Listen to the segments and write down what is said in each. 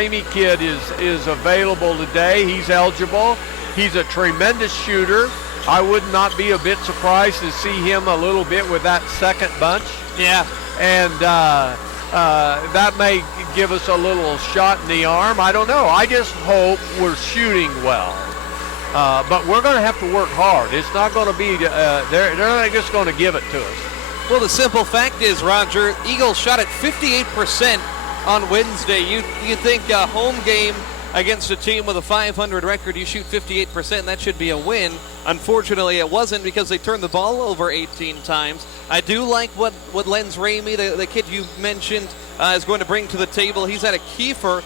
Ramey kid is available today. He's eligible. He's a tremendous shooter. I would not be a bit surprised to see him a little bit with that second bunch. Yeah. And that may give us a little shot in the arm. I don't know. I just hope we're shooting well. But we're going to have to work hard. It's not going to be, they're not just going to give it to us. Well, the simple fact is, Roger, Eagles shot at 58% on Wednesday. You think a home game against a team with a 500 record, you shoot 58%, that should be a win. Unfortunately, it wasn't because they turned the ball over 18 times. I do like what Lenz Ramey, the kid you mentioned, is going to bring to the table. He's at a Kiefer,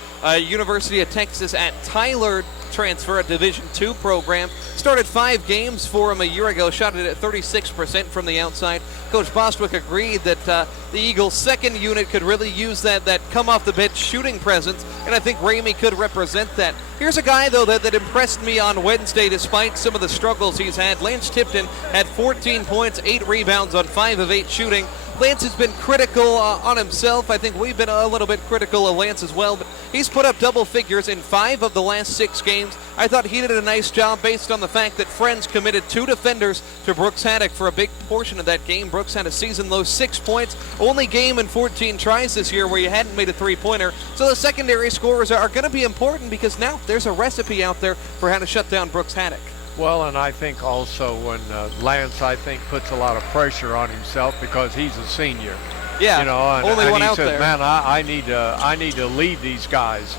University of Texas at Tyler transfer, a Division II program. Started 5 games for him a year ago, shot it at 36% from the outside. Coach Bostwick agreed that the Eagles' second unit could really use that come-off-the-bench shooting presence, and I think Ramey could represent that. Here's a guy, though, that impressed me on Wednesday despite some of the struggles he's had. Lance Tipton had 14 points, 8 rebounds on 5 of 8 shooting. Lance has been critical on himself. I think we've been a little bit critical of Lance as well, but he's put up double figures in 5 of the last 6 games. I thought he did a nice job based on the fact that Friends committed 2 defenders to Brooks Haddock for a big portion of that game. Brooks had a season-low 6 points, only game in 14 tries this year where you hadn't made a three-pointer. So the secondary scorers are going to be important because now there's a recipe out there for how to shut down Brooks Haddock. Well, and I think also when Lance, I think, puts a lot of pressure on himself because he's a senior. Yeah, you know, only one he out says, there. Man, I need to lead these guys.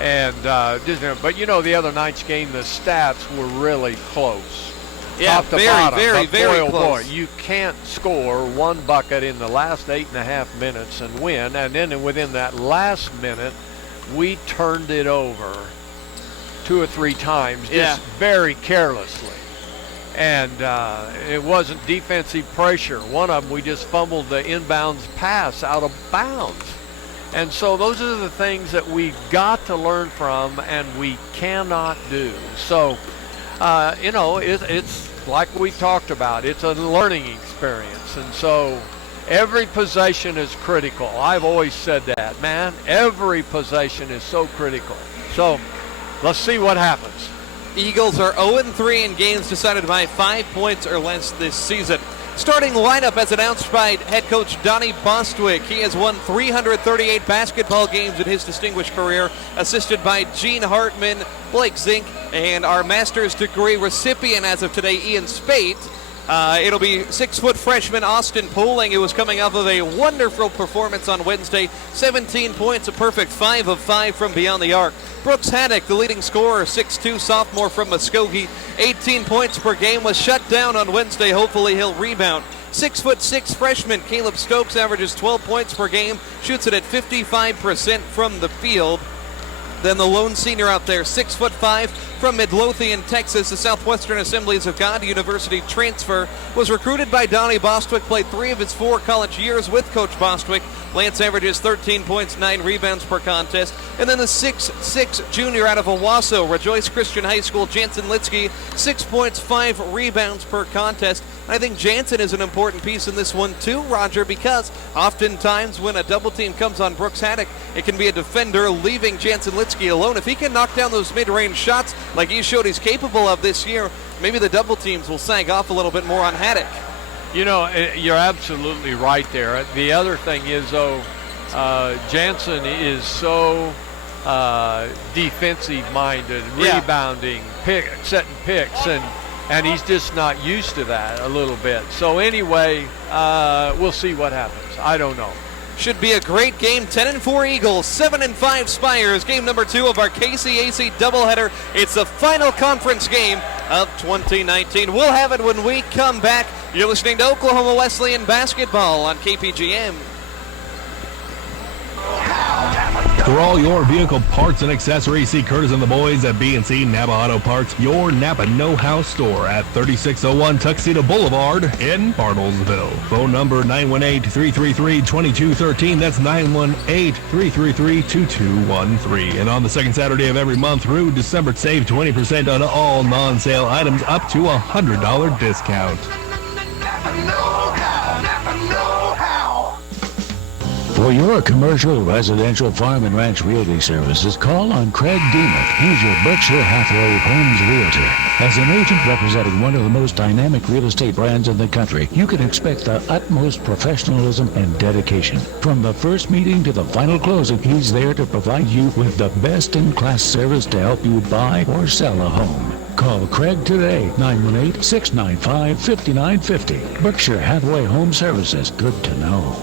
And but you know, the other night's game, the stats were really close. Yeah, top to bottom. very boy, close. Boy, you can't score 1 bucket in the last 8.5 minutes and win. And then within that last minute, we turned it over 2 or 3 times, just very carelessly. And it wasn't defensive pressure. One of them, we just fumbled the inbounds pass out of bounds. And so those are the things that we've got to learn from and we cannot do. So, you know, it's like we talked about. It's a learning experience. And so every possession is critical. I've always said that, man. Every possession is so critical. So let's see what happens. Eagles are 0-3 in games decided by 5 points or less this season. Starting lineup as announced by head coach Donnie Bostwick. He has won 338 basketball games in his distinguished career, assisted by Gene Hartman, Blake Zink, and our master's degree recipient as of today, Ian Spate. It'll be 6-foot freshman Austin Poling, who was coming off of a wonderful performance on Wednesday. 17 points, a perfect 5 of 5 from beyond the arc. Brooks Haddock, the leading scorer, 6'2", sophomore from Muskogee. 18 points per game, was shut down on Wednesday. Hopefully he'll rebound. 6'6" freshman Caleb Stokes averages 12 points per game, shoots it at 55% from the field. Then the lone senior out there, 6'5", from Midlothian, Texas, the Southwestern Assemblies of God University transfer, was recruited by Donnie Bostwick, played 3 of his 4 college years with Coach Bostwick. Lance averages 13 points, 9 rebounds per contest. And then the 6'6" junior out of Owasso, Rejoice Christian High School, Jansen Litsky, 6 points, 5 rebounds per contest. I think Jansen is an important piece in this one too, Roger, because oftentimes when a double team comes on Brooks Haddock, it can be a defender leaving Jansen Litsky alone. If he can knock down those mid-range shots like he showed he's capable of this year, maybe the double teams will sag off a little bit more on Haddock. You know, you're absolutely right there. The other thing is, though, Jansen is so defensive-minded, rebounding, setting picks, and he's just not used to that a little bit. So anyway, we'll see what happens. I don't know. Should be a great game. 10-4 Eagles, 7-5 Spires. Game number 2 of our KCAC doubleheader. It's the final conference game of 2019. We'll have it when we come back. You're listening to Oklahoma Wesleyan basketball on KPGM. For all your vehicle parts and accessories, see Curtis and the boys at B&C Napa Auto Parts, your Napa know-how store at 3601 Tuxedo Boulevard in Bartlesville. Phone number 918-333-2213. That's 918-333-2213. And on the second Saturday of every month through December, save 20% on all non-sale items up to $100 discount. Napa know-how. Napa know-how. For your commercial, residential, farm, and ranch realty services, call on Craig Demuth. He's your Berkshire Hathaway Homes Realtor. As an agent representing one of the most dynamic real estate brands in the country, you can expect the utmost professionalism and dedication. From the first meeting to the final closing, he's there to provide you with the best-in-class service to help you buy or sell a home. Call Craig today, 918-695-5950. Berkshire Hathaway Home Services. Good to know.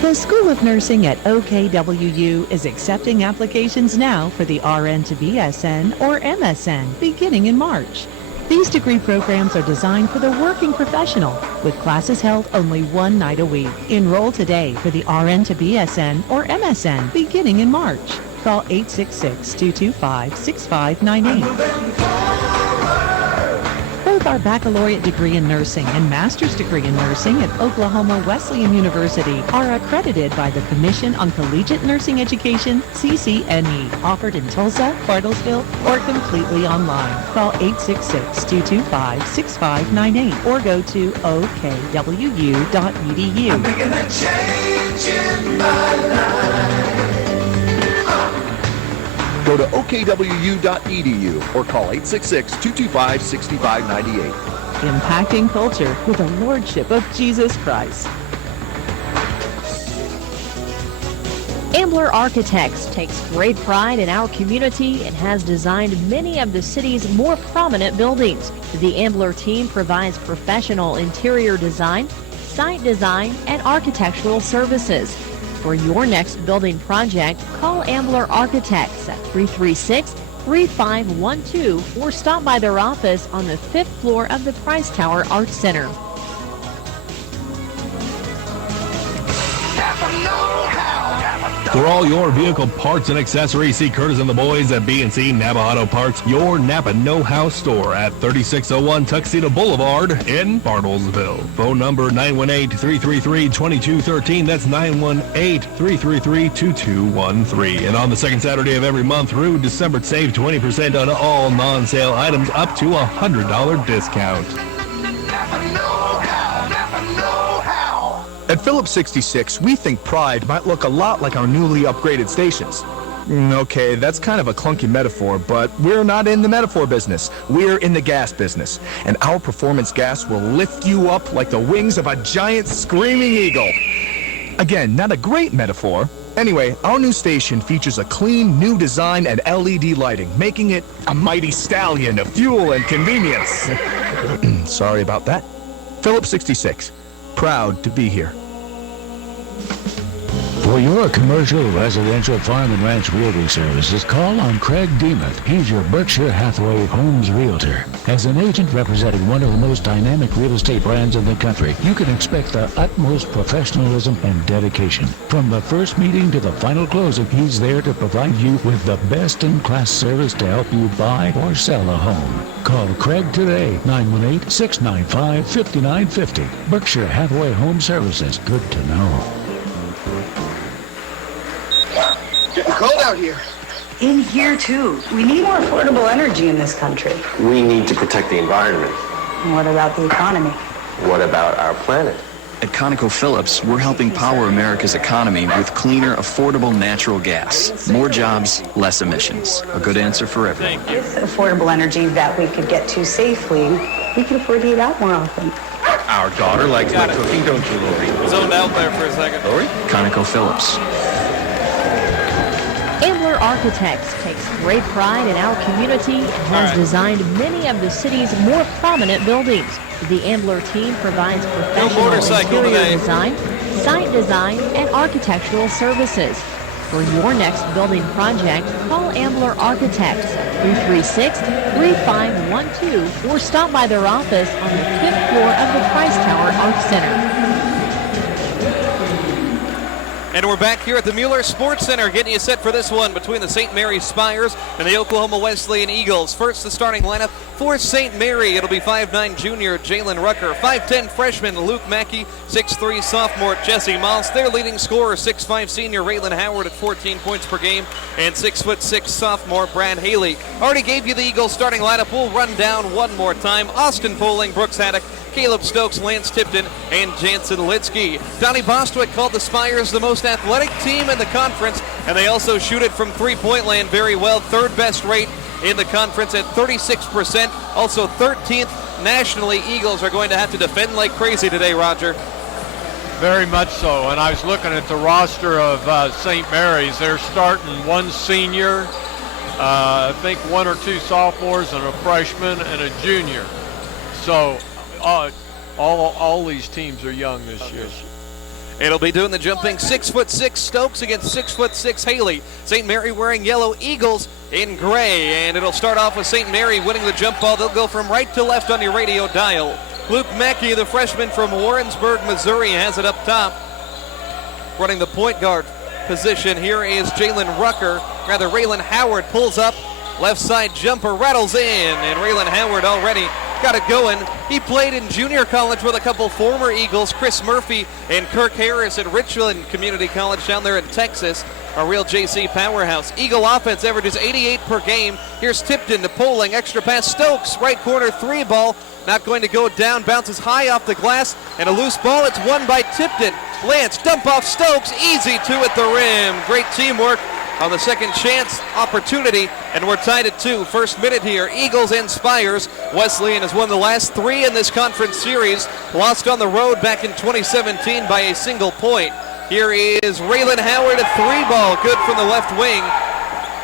The School of Nursing at OKWU is accepting applications now for the RN to BSN or MSN beginning in March. These degree programs are designed for the working professional, with classes held only one night a week. Enroll today for the RN to BSN or MSN beginning in March. Call 866-225-6598. Both our baccalaureate degree in nursing and master's degree in nursing at Oklahoma Wesleyan University are accredited by the Commission on Collegiate Nursing Education, CCNE, offered in Tulsa, Bartlesville, or completely online. Call 866-225-6598 or go to okwu.edu. I'm making a change in my life. Go to OKWU.edu or call 866-225-6598. Impacting culture with the Lordship of Jesus Christ. Ambler Architects takes great pride in our community and has designed many of the city's more prominent buildings. The Ambler team provides professional interior design, site design, and architectural services. For your next building project, call Ambler Architects at 336-3512 or stop by their office on the 5th floor of the Price Tower Arts Center. For all your vehicle parts and accessories, see Curtis and the boys at B&C Napa Auto Parts, your Napa know-how store at 3601 Tuxedo Boulevard in Bartlesville. Phone number 918-333-2213. That's 918-333-2213. And on the second Saturday of every month through December, save 20% on all non-sale items up to a $100 discount. At Phillips 66, we think pride might look a lot like our newly upgraded stations. Okay, that's kind of a clunky metaphor, but we're not in the metaphor business. We're in the gas business, and our performance gas will lift you up like the wings of a giant screaming eagle. Again, not a great metaphor. Anyway, our new station features a clean, new design and LED lighting, making it a mighty stallion of fuel and convenience. Sorry about that. Phillips 66. Proud to be here. For your commercial, residential, farm, and ranch realty services, call on Craig Demuth. He's your Berkshire Hathaway Homes Realtor. As an agent representing one of the most dynamic real estate brands in the country, you can expect the utmost professionalism and dedication. From the first meeting to the final closing, he's there to provide you with the best-in-class service to help you buy or sell a home. Call Craig today, 918-695-5950. Berkshire Hathaway Home Services. Good to know. Getting cold out here. In here, too. We need more affordable energy in this country. We need to protect the environment. And what about the economy? What about our planet? At ConocoPhillips, we're helping power America's economy with cleaner, affordable natural gas. More jobs, less emissions. A good answer for everyone. With affordable energy that we could get to safely, we could afford to eat out more often. Our daughter likes my cooking, don't you, Lori? Zoned out there for a second. Lori? ConocoPhillips. Ambler Architects takes great pride in our community and has designed many of the city's more prominent buildings. The Ambler team provides professional interior design, site design, and architectural services. For your next building project, call Ambler Architects 336-3512 or stop by their office on the 5th floor of the Price Tower Arts Center. And we're back here at the Mueller Sports Center getting you set for this one between the St. Mary's Spires and the Oklahoma Wesleyan Eagles. First, the starting lineup for St. Mary. It'll be 5'9" junior Jalen Rucker, 5'10" freshman Luke Mackey, 6'3" sophomore Jesse Moss. Their leading scorer, 6'5" senior Raylan Howard at 14 points per game, and 6'6" sophomore Brad Haley. Already gave you the Eagles starting lineup. We'll run down one more time. Austin Poling, Brooks Haddock, Caleb Stokes, Lance Tipton, and Jansen Litsky. Donnie Bostwick called the Spires the most athletic team in the conference, and they also shoot it from three-point land very well. Third best rate in the conference at 36%. Also 13th nationally. Eagles are going to have to defend like crazy today, Roger. Very much so, and I was looking at the roster of St. Mary's. They're starting one senior, I think one or two sophomores and a freshman and a junior. So all these teams are young this year. It'll be doing the jumping 6'6" Stokes against 6'6" Haley. St. Mary wearing yellow, Eagles in gray, and it'll start off with St. Mary winning the jump ball. They'll go from right to left on your radio dial. Luke Mackey, the freshman from Warrensburg, Missouri, has it up top. Running the point guard position here is Raylan Howard pulls up. Left side jumper rattles in, and Raylan Howard already got it going. He played in junior college with a couple former Eagles, Chris Murphy and Kirk Harris at Richland Community College down there in Texas. A real JC powerhouse. Eagle offense averages 88 per game. Here's Tipton to Poling. Extra pass. Stokes, right corner, three ball. Not going to go down. Bounces high off the glass. And a loose ball. It's won by Tipton. Lance, dump off Stokes. Easy two at the rim. Great teamwork on the second chance opportunity. And we're tied at 2. First minute here. Eagles and Spires. Wesleyan has won the last 3 in this conference series. Lost on the road back in 2017 by a single point. Here is Raylan Howard, a three ball, good from the left wing.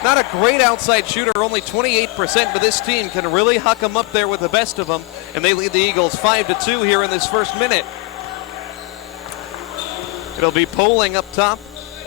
Not a great outside shooter, only 28%, but this team can really huck them up there with the best of them, and they lead the Eagles 5-2 here in this first minute. It'll be Poling up top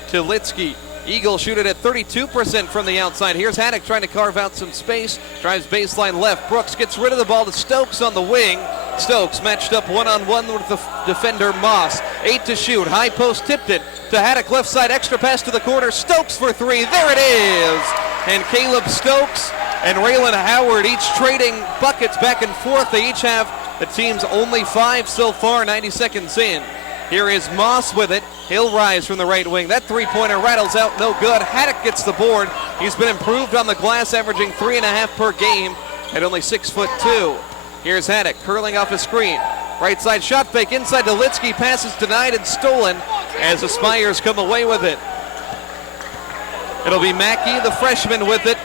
to Litsky. Eagles shoot it at 32% from the outside. Here's Haddock trying to carve out some space. Drives baseline left. Brooks gets rid of the ball to Stokes on the wing. Stokes matched up one-on-one with the defender Moss. 8 to shoot. High post Tipton to Haddock. Left side extra pass to the corner. Stokes for 3. There it is. And Caleb Stokes and Raylan Howard each trading buckets back and forth. They each have the team's only 5 so far, 90 seconds in. Here is Moss with it. He'll rise from the right wing. That three-pointer rattles out, no good. Haddock gets the board. He's been improved on the glass, averaging 3.5 per game at only 6'2". Here's Haddock curling off a screen. Right side shot fake inside to Litsky. Passes denied and stolen as the Spires come away with it. It'll be Mackey, the freshman, with it.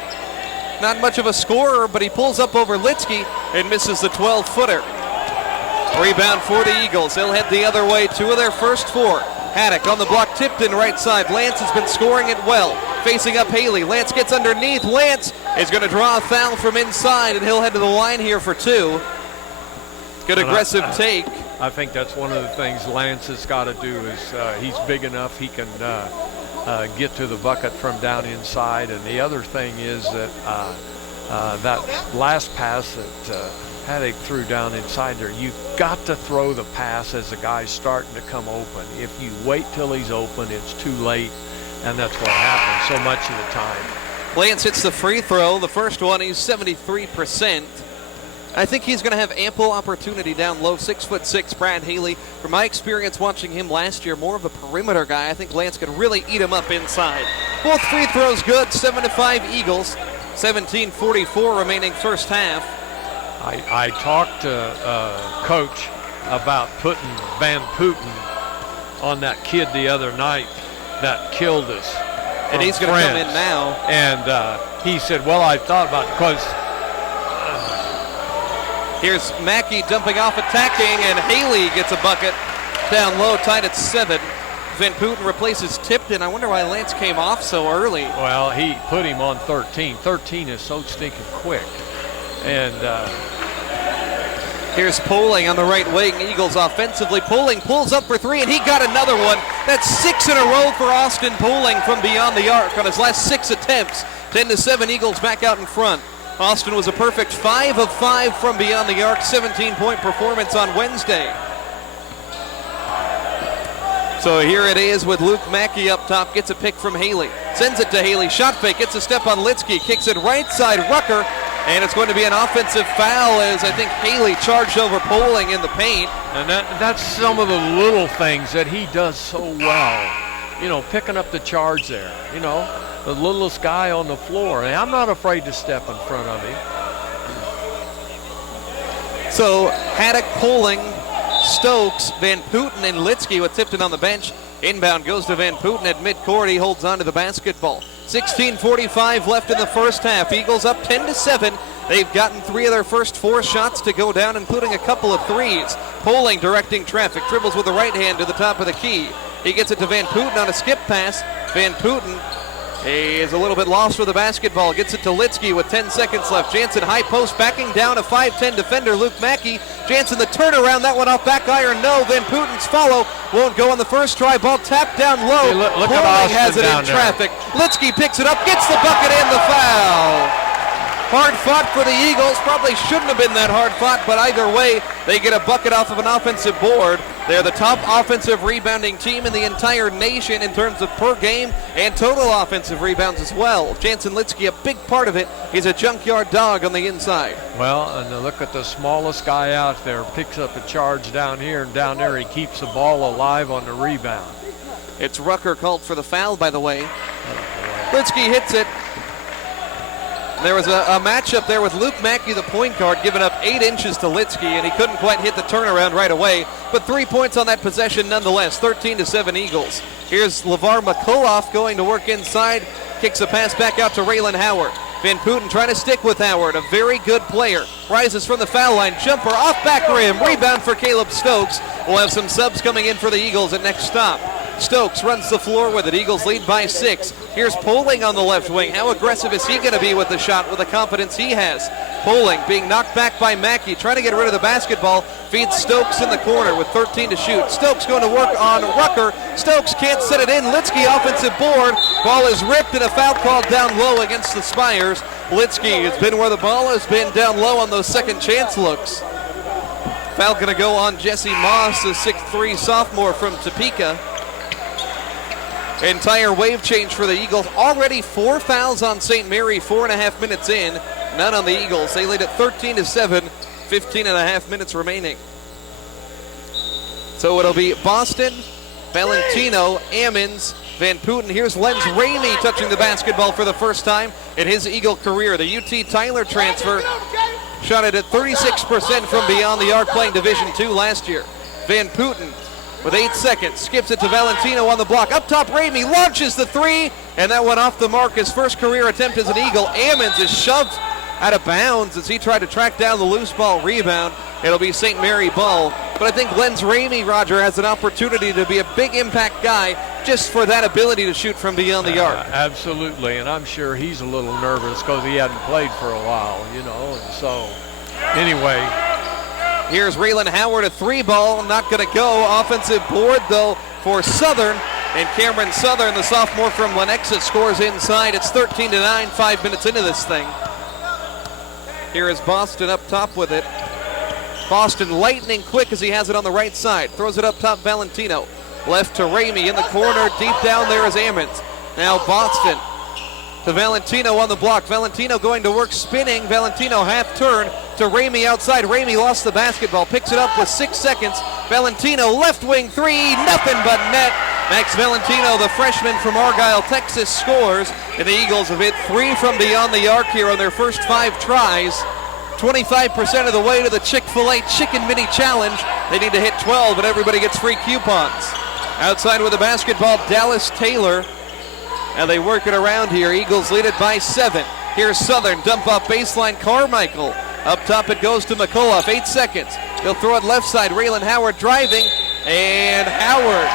Not much of a scorer, but he pulls up over Litsky and misses the 12-footer. Rebound for the Eagles. They'll head the other way. 2 of their first 4. Haddock on the block, Tipton right side. Lance has been scoring it well. Facing up Haley. Lance gets underneath. Lance is going to draw a foul from inside, and he'll head to the line here for 2. Good aggressive take. I think that's one of the things Lance has got to do is he's big enough he can get to the bucket from down inside. And the other thing is that that last pass that Haddock threw down inside there, you've got to throw the pass as the guy's starting to come open. If you wait till he's open, it's too late, and that's what happens so much of the time. Lance hits the free throw. The first one, he's 73%. I think he's going to have ample opportunity down low. 6'6", Brad Haley. From my experience watching him last year, more of a perimeter guy. I think Lance can really eat him up inside. Both free throws good. 7-5 Eagles. 17:44 remaining first half. I talked to Coach about putting Van Putten on that kid the other night that killed us. And he's going to come in now. And he said, well, I thought about it because... Here's Mackey dumping off, attacking, and Haley gets a bucket down low, tied at 7. Van Putten replaces Tipton. I wonder why Lance came off so early. Well, he put him on 13. 13 is so stinking quick. And here's Poling on the right wing. Eagles offensively. Poling pulls up for 3, and he got another one. That's 6 in a row for Austin Poling from beyond the arc on his last 6 attempts. 10-7 Eagles back out in front. Austin was a perfect 5 of 5 from beyond the arc. 17-point performance on Wednesday. So here it is with Luke Mackey up top. Gets a pick from Haley. Sends it to Haley. Shot fake. Gets a step on Litsky. Kicks it right side. Rucker. And it's going to be an offensive foul as I think Haley charged over Poling in the paint. And that's some of the little things that he does so well. You know, picking up the charge there. You know, the littlest guy on the floor. And I'm not afraid to step in front of him. So Haddock, Poling, Stokes, Van Putten, and Litsky with Tipton on the bench. Inbound goes to Van Putten at midcourt. He holds on to the basketball. 16:45 left in the first half. Eagles up 10-7. They've gotten 3 of their first 4 shots to go down, including a couple of threes. Poling directing traffic. Dribbles with the right hand to the top of the key. He gets it to Van Putten on a skip pass. Van Putten is a little bit lost with the basketball. Gets it to Litsky with 10 seconds left. Jansen high post backing down a 5'10 defender, Luke Mackey. Jansen the turnaround, that one off back iron, no. Van Putten's follow won't go on the first try. Ball tapped down low. Hey, look Poling at Austin has it down in there. traffic. Litsky picks it up, gets the bucket and the foul. Hard fought for the Eagles. Probably shouldn't have been that hard fought, but either way, they get a bucket off of an offensive board. They're the top offensive rebounding team in the entire nation in terms of per game and total offensive rebounds as well. Jansen Litsky, a big part of it. He's a junkyard dog on the inside. Well, and look at the smallest guy out there. Picks up a charge down here, and down there he keeps the ball alive on the rebound. It's Rucker called for the foul, by the way. Litsky hits it. There was a matchup there with Luke Mackey, the point guard, giving up 8 inches to Litsky, and he couldn't quite hit the turnaround right away. But 3 points on that possession nonetheless, 13-7 Eagles. Here's LeVar McCullough going to work inside, kicks a pass back out to Raylan Howard. Van Putten trying to stick with Howard, a very good player. Rises from the foul line, jumper off back rim, rebound for Caleb Stokes. We'll have some subs coming in for the Eagles at next stop. Stokes runs the floor with it. Eagles lead by 6. Here's Poling on the left wing. How aggressive is he going to be with the shot with the confidence he has? Poling being knocked back by Mackey, trying to get rid of the basketball. Feeds Stokes in the corner with 13 to shoot. Stokes going to work on Rucker. Stokes can't set it in. Litsky offensive board. Ball is ripped and a foul called down low against the Spires. Litsky has been where the ball has been, down low on those second chance looks. Foul going to go on Jesse Moss, a 6'3 sophomore from Topeka. Entire wave change for the Eagles. Already 4 fouls on St. Mary, 4.5 minutes in. None on the Eagles. They lead at 13-7, 15.5 minutes remaining. So it'll be Boston, Valentino, Ammons, Van Putten. Here's Lenz Ramey touching the basketball for the first time in his Eagle career. The UT Tyler transfer shot it at 36% from beyond the arc, playing Division II last year. Van Putten with 8 seconds, skips it to Valentino on the block. Up top, Ramey launches the 3, and that went off the mark. His first career attempt as an Eagle. Ammons is shoved out of bounds as he tried to track down the loose ball rebound. It'll be St. Mary ball. But I think Lenz Ramey, Roger, has an opportunity to be a big impact guy just for that ability to shoot from beyond the arc. Absolutely, and I'm sure he's a little nervous because he hadn't played for a while, you know, and so anyway. Here's Raylan Howard, a 3-ball, not going to go. Offensive board, though, for Southern. And Cameron Southern, the sophomore from Lenexa, scores inside. It's 13-9, 5 minutes into this thing. Here is Boston up top with it. Boston lightning quick as he has it on the right side. Throws it up top, Valentino. Left to Ramey in the corner. Deep down there is Ammons. Now Boston to Valentino on the block. Valentino going to work spinning. Valentino half turn to Ramey outside. Ramey lost the basketball. Picks it up with 6 seconds. Valentino left wing 3. Nothing but net. Max Valentino, the freshman from Argyle, Texas, scores. And the Eagles have hit 3 from beyond the arc here on their first 5 tries. 25% of the way to the Chick-fil-A Chicken Mini Challenge. They need to hit 12, and everybody gets free coupons. Outside with the basketball, Dallas Taylor. And they work it around here. Eagles lead it by 7. Here's Southern, dump off baseline, Carmichael. Up top it goes to McCullough, 8 seconds. They'll throw it left side, Raylan Howard driving, and Howard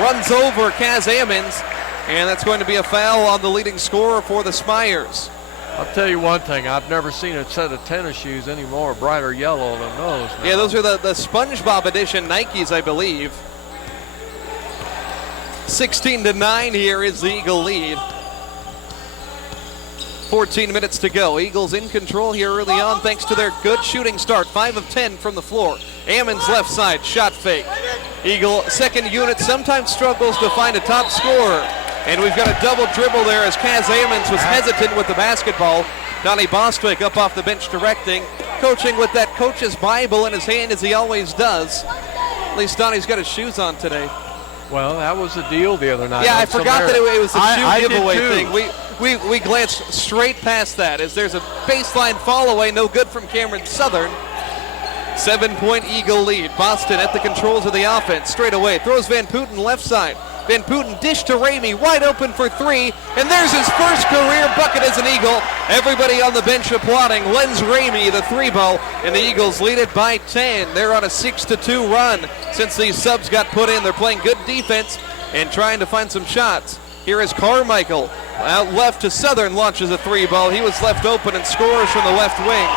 runs over Kaz Ammons, and that's going to be a foul on the leading scorer for the Spires. I'll tell you one thing, I've never seen a set of tennis shoes any more brighter yellow than those. Yeah, those are the SpongeBob edition Nikes, I believe. 16-9 here is the Eagle lead. 14 minutes to go. Eagles in control here early on thanks to their good shooting start. 5 of 10 from the floor. Ammons left side, shot fake. Eagle second unit sometimes struggles to find a top scorer. And we've got a double dribble there as Kaz Ammons was hesitant with the basketball. Donnie Bostwick up off the bench directing. Coaching with that coach's Bible in his hand as he always does. At least Donnie's got his shoes on today. Well, that was the deal the other night. Yeah, I forgot that it was a shoe giveaway thing. We glanced straight past that as there's a baseline fall away, no good from Cameron Southern. 7-point Eagle lead. Boston at the controls of the offense. Straight away, throws Van Putten left side. Van Putten dish to Ramey, wide open for three, and there's his first career bucket as an Eagle. Everybody on the bench applauding. Lens Ramey, the three ball, and the Eagles lead it by 10. They're on a 6-2 run since these subs got put in. They're playing good defense and trying to find some shots. Here is Carmichael, out left to Southern, launches a three ball. He was left open and scores from the left wing.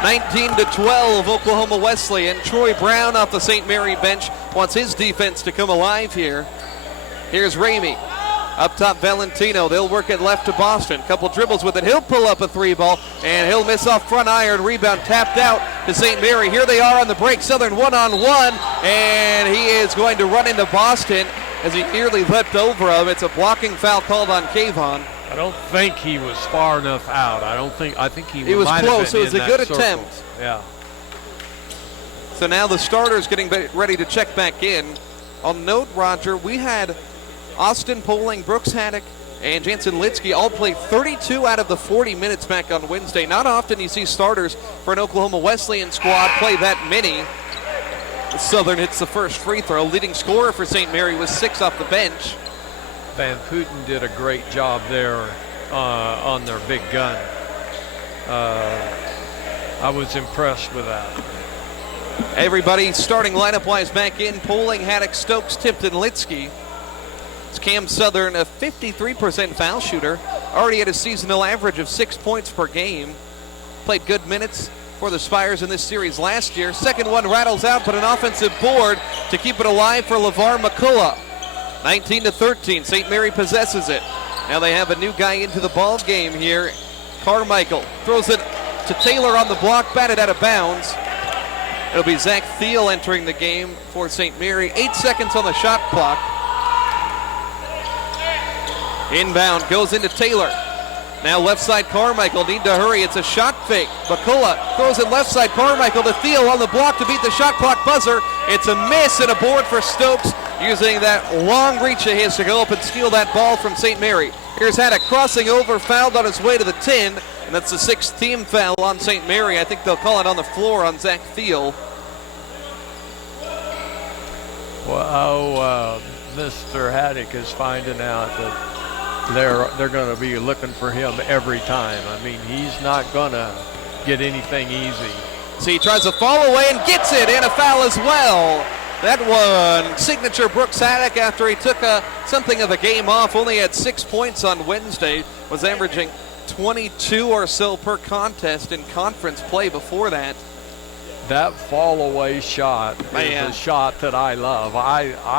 19-12 Oklahoma Wesleyan. Troy Brown off the St. Mary bench wants his defense to come alive here. Here's Ramey. Up top, Valentino. They'll work it left to Boston. Couple dribbles with it. He'll pull up a three ball, and he'll miss off front iron. Rebound tapped out to St. Mary. Here they are on the break. Southern one-on-one, and he is going to run into Boston as he nearly leapt over him. It's a blocking foul called on Kayvon. I don't think he was far enough out. I think he was might close. Have been It was in a that good circle. attempt. Yeah. So now the starters getting ready to check back in. I'll note, Roger, we had Austin Poling, Brooks Haddock, and Jansen Litsky all play 32 out of the 40 minutes back on Wednesday. Not often you see starters for an Oklahoma Wesleyan squad play that many. Southern hits the first free throw. Leading scorer for St. Mary was 6 off the bench. Van Putten did a great job there on their big gun. I was impressed with that. Everybody starting lineup-wise back in. Poling, Haddock, Stokes, Tipton, Litsky. It's Cam Southern, a 53% foul shooter. Already at a seasonal average of 6 points per game. Played good minutes for the Spires in this series last year. Second one rattles out, but an offensive board to keep it alive for LeVar McCullough. 19-13, St. Mary possesses it. Now they have a new guy into the ball game here. Carmichael throws it to Taylor on the block, batted out of bounds. It'll be Zach Thiel entering the game for St. Mary. 8 seconds on the shot clock. Inbound goes into Taylor. Now left side Carmichael, need to hurry. It's a shot fake. McCullough throws it left side. Carmichael to Thiel on the block to beat the shot clock buzzer. It's a miss and a board for Stokes, using that long reach of his to go up and steal that ball from St. Mary. Here's Haddock crossing over, fouled on his way to the 10, and that's the 6th team foul on St. Mary. I think they'll call it on the floor on Zach Thiel. Well, Mr. Haddock is finding out that they're going to be looking for him every time. I mean, he's not going to get anything easy. So he tries to fall away and gets it, and a foul as well. That one, signature Brooks Haddock after he took something of a game off. Only had 6 points on Wednesday. Was averaging 22 or so per contest in conference play before that. That fall away shot is a shot that I love.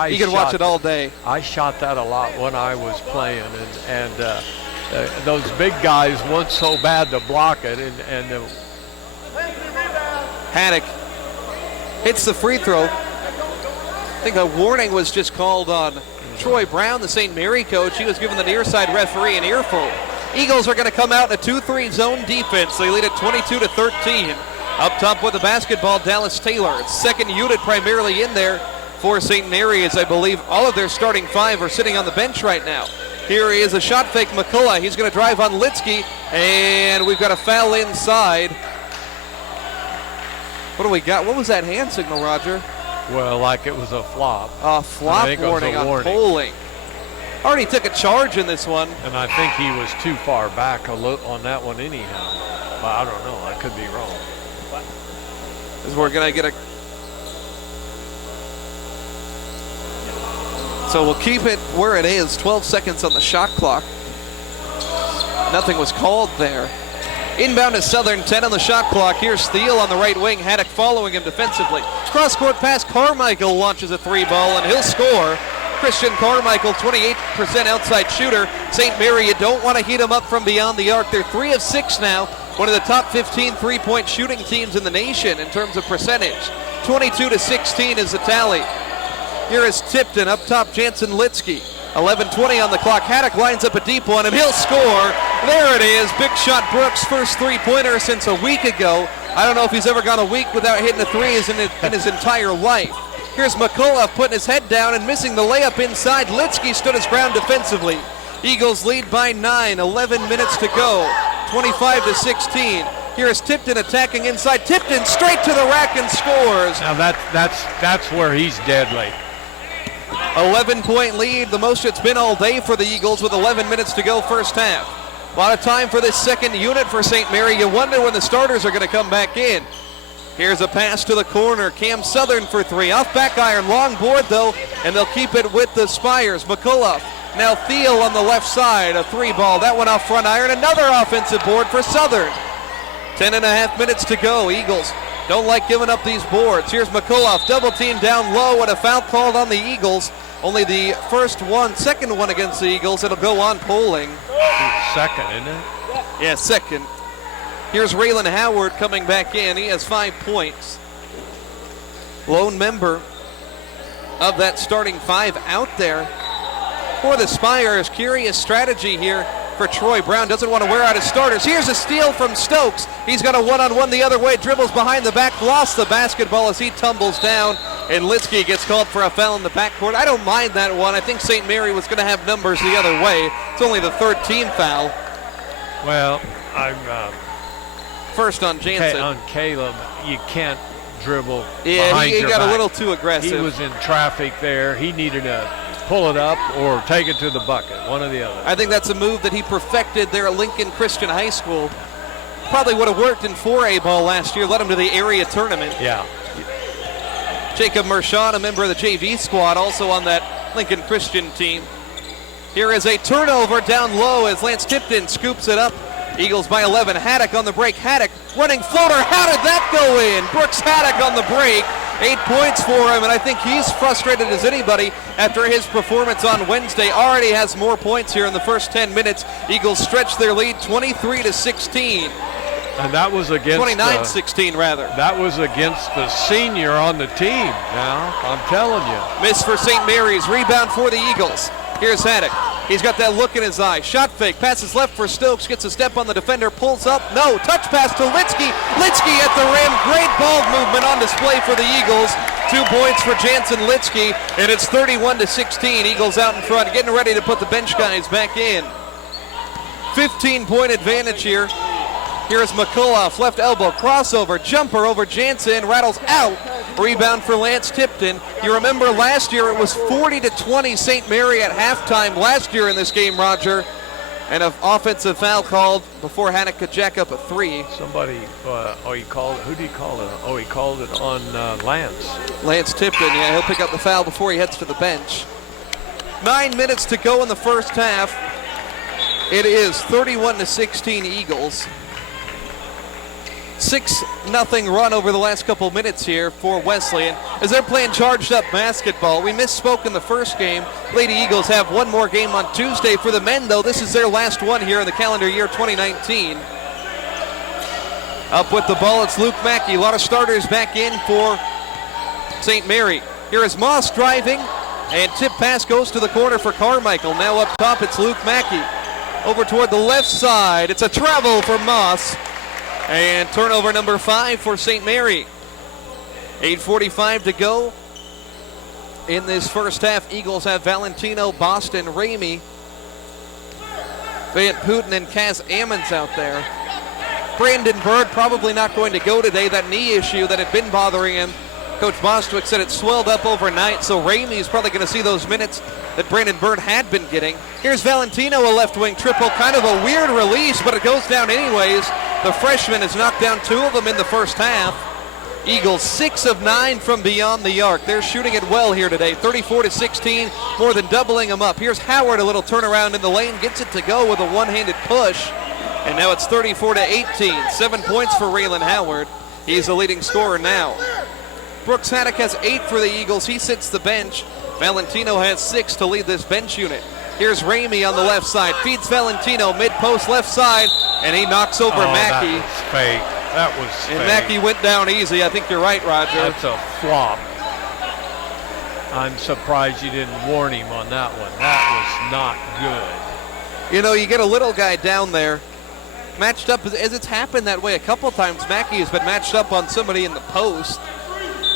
You can watch it all day. I shot that a lot when I was playing, and those big guys want so bad to block it. And Haddock hits the free throw. I think a warning was just called on Troy Brown, the St. Mary coach. He was giving the near side referee an earful. Eagles are going to come out in a 2-3 zone defense. They lead at 22-13. Up top with the basketball, Dallas Taylor. It's second unit primarily in there for St. Mary, as I believe all of their starting 5 are sitting on the bench right now. Here is a shot fake, McCullough. He's going to drive on Litsky, and we've got a foul inside. What do we got? What was that hand signal, Roger? Well, like it was a flop. A flop warning on Poling. Already took a charge in this one. And I think he was too far back on that one anyhow. But I don't know. I could be wrong. As we're going to get a... So we'll keep it where it is. 12 seconds on the shot clock. Nothing was called there. Inbound to Southern, 10 on the shot clock. Here's Thiel on the right wing. Haddock following him defensively. Cross-court pass. Carmichael launches a 3-ball, and he'll score. Christian Carmichael, 28% outside shooter. St. Mary, you don't want to heat him up from beyond the arc. They're 3 of 6 now. One of the top 15 three-point shooting teams in the nation in terms of percentage. 22-16 is the tally. Here is Tipton up top, Jansen Litsky. 11:20 on the clock. Haddock lines up a deep one, and he'll score. There it is. Big shot Brooks, first three-pointer since a week ago. I don't know if he's ever gone a week without hitting a three in his entire life. Here's McCullough putting his head down and missing the layup inside. Litsky stood his ground defensively. Eagles lead by 9, 11 minutes to go. 25-16. Here is Tipton attacking inside. Tipton straight to the rack and scores. Now that's where he's deadly. 11-point lead, the most it's been all day for the Eagles with 11 minutes to go first half. A lot of time for this second unit for St. Mary. You wonder when the starters are going to come back in. Here's a pass to the corner. Cam Southern for three. Off back iron. Long board, though, and they'll keep it with the Spires. McCullough. Now Thiel on the left side. A three ball. That one off front iron. Another offensive board for Southern. 10.5 minutes to go. Eagles don't like giving up these boards. Here's McCullough. Double team down low and a foul called on the Eagles. Only the second one against the Eagles. It'll go on polling. Second, isn't it? Yeah, second. Here's Raylan Howard coming back in. He has 5 points. Lone member of that starting five out there for the Spires. Curious strategy here for Troy Brown. Doesn't want to wear out his starters. Here's a steal from Stokes. He's got a one-on-one the other way. Dribbles behind the back. Lost the basketball as he tumbles down. And Litsky gets called for a foul in the backcourt. I don't mind that one. I think St. Mary was going to have numbers the other way. It's only the third team foul. Well, I'm... First on Jansen. On Caleb, you can't dribble Yeah, behind he your got back. a little too aggressive. He was in traffic there. He needed to pull it up or take it to the bucket, one or the other. I think that's a move that he perfected there at Lincoln Christian High School. Probably would have worked in 4A ball last year, led him to the area tournament. Yeah. Jacob Mershon, a member of the JV squad, also on that Lincoln Christian team. Here is a turnover down low as Lance Tipton scoops it up. Eagles by 11. Haddock on the break. Haddock running floater. How did that go in? Brooks Haddock on the break. 8 points for him, and I think he's frustrated as anybody after his performance on Wednesday. Already has more points here in the first 10 minutes. Eagles stretch their lead 23-16. And that was against 29-16 rather. That was against the senior on the team. Now, I'm telling you. Miss for St. Mary's. Rebound for the Eagles. Here's Haddock. He's got that look in his eye. Shot fake. Passes left for Stokes. Gets a step on the defender. Pulls up. No. Touch pass to Litsky. Litsky at the rim. Great ball movement on display for the Eagles. 2 points for Jansen Litsky. And it's 31-16. Eagles out in front. Getting ready to put the bench guys back in. 15-point advantage here. Here's McCullough. Left elbow. Crossover. Jumper over Jansen. Rattles out. Rebound for Lance Tipton. You remember last year it was 40-20 St. Mary at halftime last year in this game, Roger. And an offensive foul called before Haddock could jack up a three. Somebody, he called it. Who did he call it? Oh, he called it on Lance. Lance Tipton, yeah, he'll pick up the foul before he heads to the bench. 9 minutes to go in the first half. It is 31-16 Eagles. 6-0 run over the last couple minutes here for Wesleyan as they're playing charged up basketball. We misspoke in the first game. Lady Eagles have one more game on Tuesday. For the men, though, this is their last one here in the calendar year 2019. Up with the ball, it's Luke Mackey. A lot of starters back in for St. Mary. Here is Moss driving, and tip pass goes to the corner for Carmichael. Now up top, it's Luke Mackey. Over toward the left side. It's a travel for Moss. And turnover number 5 for St. Mary. 8:45 to go in this first half. Eagles have Valentino, Boston, Ramey, Van Putin, and Kaz Ammons out there. Brandon Bird probably not going to go today. That knee issue that had been bothering him. Coach Bostwick said it swelled up overnight, so Ramey is probably going to see those minutes that Brandon Bird had been getting. Here's Valentino, a left wing triple. Kind of a weird release, but it goes down anyways. The freshman has knocked down 2 of them in the first half. Eagles 6 of 9 from beyond the arc. They're shooting it well here today. 34-16, more than doubling them up. Here's Howard, a little turnaround in the lane, gets it to go with a one-handed push. And now it's 34-18. 7 points for Raylan Howard. He's the leading scorer now. Brooks Haddock has 8 for the Eagles. He sits the bench. Valentino has 6 to lead this bench unit. Here's Ramey on the left side. Feeds Valentino, mid-post left side, and he knocks over Mackey. That was fake. That was fake. And Mackey went down easy. I think you're right, Roger. That's a flop. I'm surprised you didn't warn him on that one. That was not good. You know, you get a little guy down there, matched up, as it's happened that way a couple times. Mackey has been matched up on somebody in the post.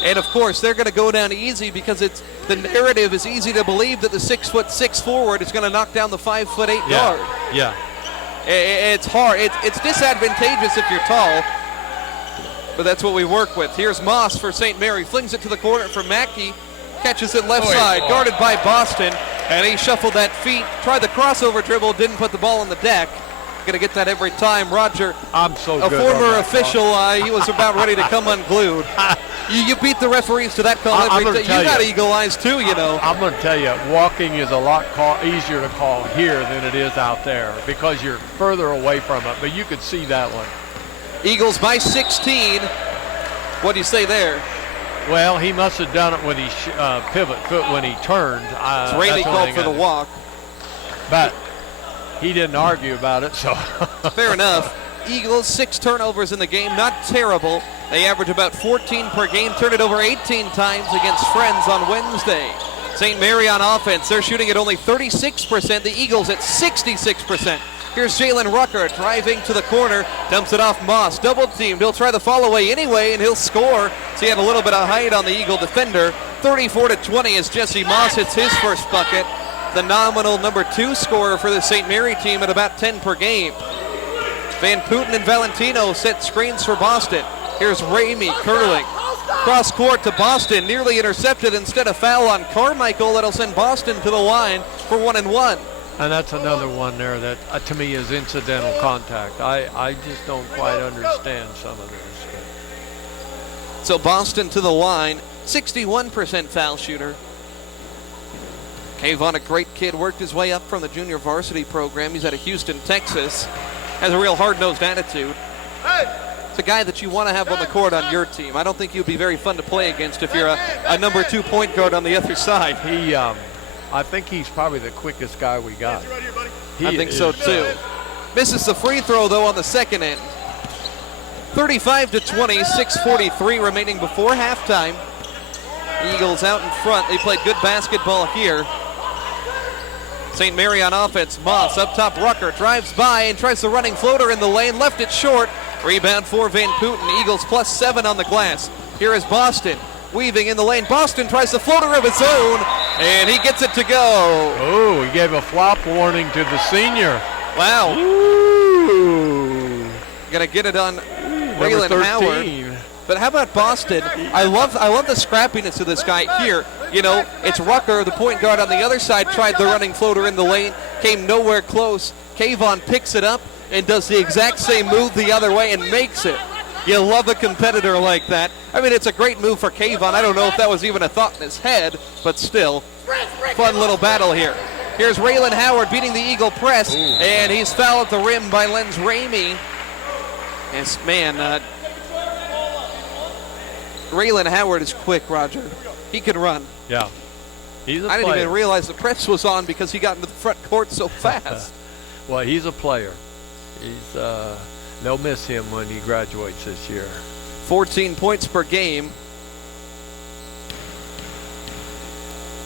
And of course, they're going to go down easy because the narrative is easy to believe that the 6'6" forward is going to knock down the 5'8" guard. Yeah. It's hard. It's disadvantageous if you're tall, but that's what we work with. Here's Moss for St. Mary. Flings it to the corner for Mackey. Catches it left side, guarded by Boston, and he shuffled that feet. Tried the crossover dribble, didn't put the ball on the deck. Gonna get that every time. Roger, I'm so a good former official, he was about ready to come unglued. You beat the referees to that call every time. You got eagle eyes too, you know. I'm going to tell you, walking is a lot easier to call here than it is out there because you're further away from it, but you could see that one. Eagles by 16. What do you say there? Well, he must have done it with his pivot foot when he turned. Ramey called for the walk. But he didn't argue about it, so. Fair enough. Eagles, 6 turnovers in the game, not terrible. They average about 14 per game, turn it over 18 times against Friends on Wednesday. St. Mary on offense, they're shooting at only 36%, the Eagles at 66%. Here's Jalen Rucker driving to the corner, dumps it off Moss, double teamed. He'll try the fall away anyway, and he'll score. So he had a little bit of height on the Eagle defender. 34-20 as Jesse Moss hits his first bucket. The nominal number 2 scorer for the St. Mary team at about 10 per game. Van Putten and Valentino set screens for Boston. Here's Ramey curling. Cross court to Boston, nearly intercepted instead of foul on Carmichael. That'll send Boston to the line for 1-1. And that's another one there that to me is incidental contact. I just don't quite understand some of this. So Boston to the line, 61% foul shooter. Kayvon, a great kid, worked his way up from the junior varsity program. He's out of Houston, Texas. Has a real hard-nosed attitude. It's a guy that you want to have on the court on your team. I don't think he'd be very fun to play against if you're a number 2 point guard on the other side. I think he's probably the quickest guy we got. I think so too. Misses the free throw though on the second end. 35-20, 6:43 remaining before halftime. Eagles out in front. They played good basketball here. St. Mary on offense. Moss up top. Rucker drives by and tries the running floater in the lane. Left it short. Rebound for Van Putten. Eagles +7 on the glass. Here is Boston. Weaving in the lane. Boston tries the floater of his own, and he gets it to go. Oh, he gave a flop warning to the senior. Wow. Ooh. Gonna get it on Raylan Howard. But how about Boston? I love the scrappiness of this guy here. You know, it's Rucker, the point guard on the other side, tried the running floater in the lane, came nowhere close. Kayvon picks it up and does the exact same move the other way and makes it. You love a competitor like that. I mean, it's a great move for Kayvon. I don't know if that was even a thought in his head, but still, fun little battle here. Here's Raylan Howard beating the Eagle press, and he's fouled at the rim by Lenz Ramey. Yes, man, Raylan Howard is quick, Roger. He can run. Yeah, he's a player. I didn't even realize the press was on because he got into the front court so fast. Well, he's a player. They'll miss him when he graduates this year. 14 points per game.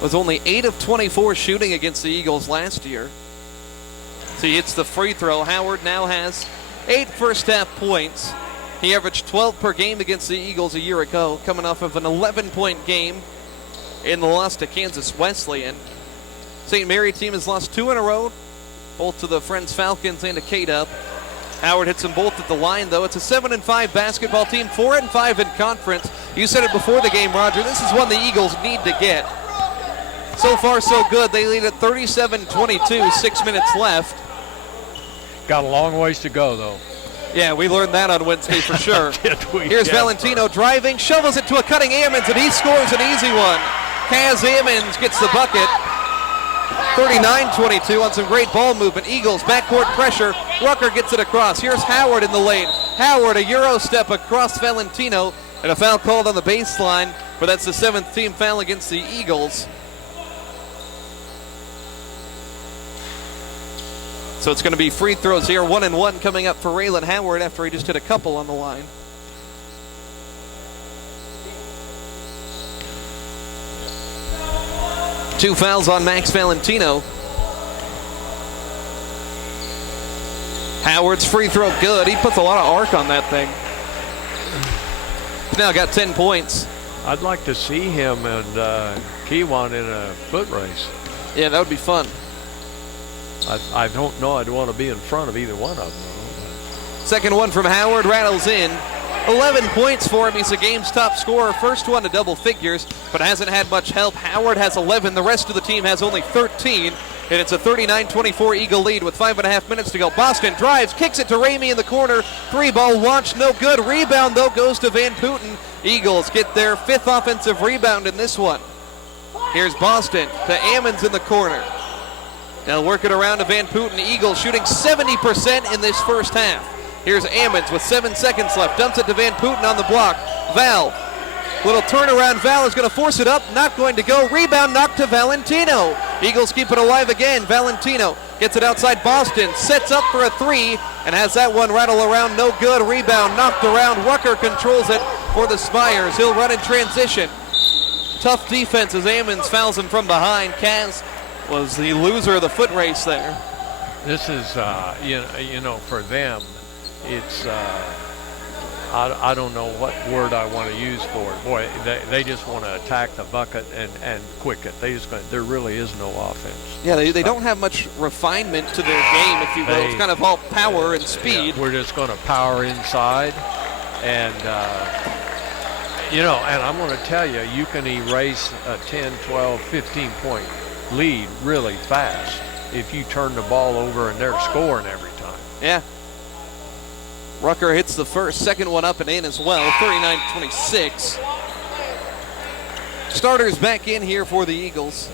Was only 8 of 24 shooting against the Eagles last year. So he hits the free throw. Howard now has 8 first half points. He averaged 12 per game against the Eagles a year ago, coming off of an 11-point game in the loss to Kansas Wesleyan. St. Mary team has lost 2 in a row, both to the Friends Falcons and to K-Dub. Howard hits them both at the line, though. It's a 7-5 basketball team, 4-5 in conference. You said it before the game, Roger. This is one the Eagles need to get. So far, so good. They lead at 37-22, 6 minutes left. Got a long ways to go, though. Yeah, we learned that on Wednesday for sure. Here's Valentino driving, shovels it to a cutting Ammons, and he scores an easy one. Kaz Ammons gets the bucket. 39-22 on some great ball movement. Eagles backcourt pressure. Rucker gets it across. Here's Howard in the lane. Howard, a Euro step across Valentino, and a foul called on the baseline, but that's the 7th team foul against the Eagles. So it's going to be free throws here, 1-1 coming up for Raylan Howard after he just hit a couple on the line. Two fouls on Max Valentino. Howard's free throw good. He puts a lot of arc on that thing. He's now got 10 points. I'd like to see him and Kayvon in a foot race. Yeah, that would be fun. I don't know. I'd want to be in front of either one of them. Second one from Howard rattles in. 11 points for him. He's the game's top scorer. First one to double figures, but hasn't had much help. Howard has 11. The rest of the team has only 13. And it's a 39-24 Eagle lead with 5.5 minutes to go. Boston drives, kicks it to Ramey in the corner. 3-ball launch, no good. Rebound, though, goes to Van Putten. Eagles get their 5th offensive rebound in this one. Here's Boston to Ammons in the corner. They'll work it around to Van Putten. Eagles shooting 70% in this first half. Here's Ammons with 7 seconds left. Dumps it to Van Putten on the block. Val. Little turnaround. Val is going to force it up. Not going to go. Rebound knocked to Valentino. Eagles keep it alive again. Valentino gets it outside Boston. Sets up for a 3 and has that one rattle around. No good. Rebound knocked around. Rucker controls it for the Spires. He'll run in transition. Tough defense as Ammons fouls him from behind. Kaz was the loser of the foot race there. This is, you know, for them, it's, I don't know what word I want to use for it. Boy, they just want to attack the bucket and quick it. There really is no offense. Yeah, they don't have much refinement to their game, if you will. It's kind of all power and speed. Yeah, we're just going to power inside. And, you know, and I'm going to tell you, you can erase a 10, 12, 15-point lead really fast if you turn the ball over and they're scoring every time. Yeah. Rucker hits the first, second one up and in as well, 39-26. Starters back in here for the Eagles.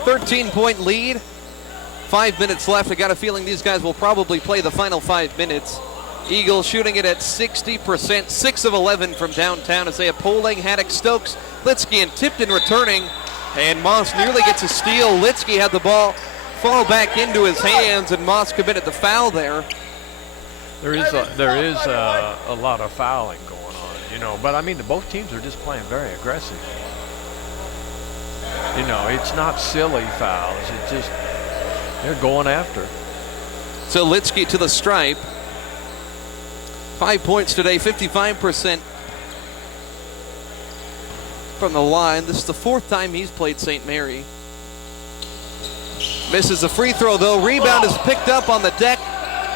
13-point lead, 5 minutes left. I got a feeling these guys will probably play the final 5 minutes. Eagles shooting it at 60%, 6 of 11 from downtown as they have Poling, Haddock, Stokes, Litsky, and Tipton returning. And Moss nearly gets a steal. Litsky had the ball fall back into his hands, and Moss committed the foul there. There is a lot of fouling going on, you know. But, I mean, both teams are just playing very aggressive. You know, it's not silly fouls. It's just they're going after. So Litsky to the stripe. 5 points today, 55% from the line. This is the 4th time he's played St. Mary. Misses a free throw, though. Rebound is picked up on the deck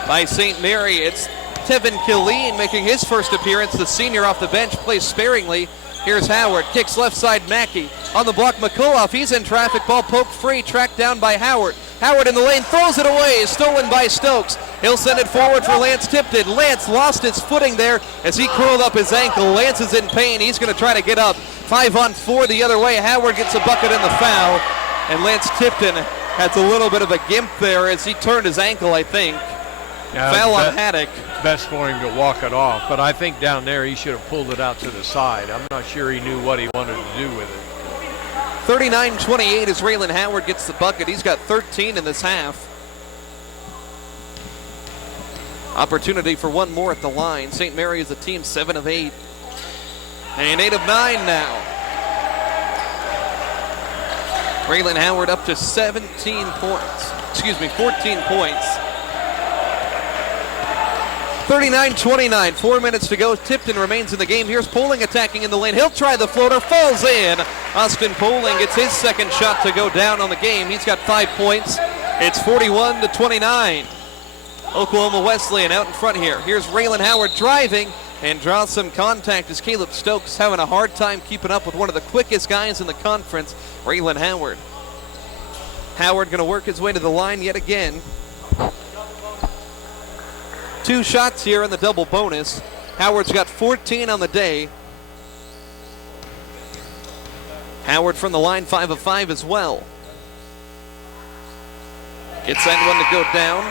by St. Mary. It's Tevin Killeen making his first appearance. The senior off the bench plays sparingly. Here's Howard, kicks left side Mackey. On the block, McCullough, he's in traffic. Ball poked free, tracked down by Howard. Howard in the lane, throws it away, is stolen by Stokes. He'll send it forward for Lance Tipton. Lance lost his footing there as he curled up his ankle. Lance is in pain, he's going to try to get up. 5-on-4 the other way. Howard gets a bucket in the foul, and Lance Tipton has a little bit of a gimp there as he turned his ankle, I think. Yeah, foul on Haddock. Best for him to walk it off, but I think down there he should have pulled it out to the side. I'm not sure he knew what he wanted to do with it. 39-28 as Raylan Howard gets the bucket. He's got 13 in this half. Opportunity for one more at the line. St. Mary is a team 7 of 8. And 8 of 9 now. Raylan Howard up to 14 points. 39-29, 4 minutes to go. Tipton remains in the game. Here's Poling attacking in the lane. He'll try the floater, falls in. Austin Poling gets his second shot to go down on the game. He's got 5 points. It's 41-29. Oklahoma Wesleyan out in front here. Here's Raylan Howard driving and draws some contact as Caleb Stokes having a hard time keeping up with one of the quickest guys in the conference, Raylan Howard. Howard going to work his way to the line yet again. 2 shots here in the double bonus. Howard's got 14 on the day. Howard from the line, 5 of 5 as well. Gets that one to go down.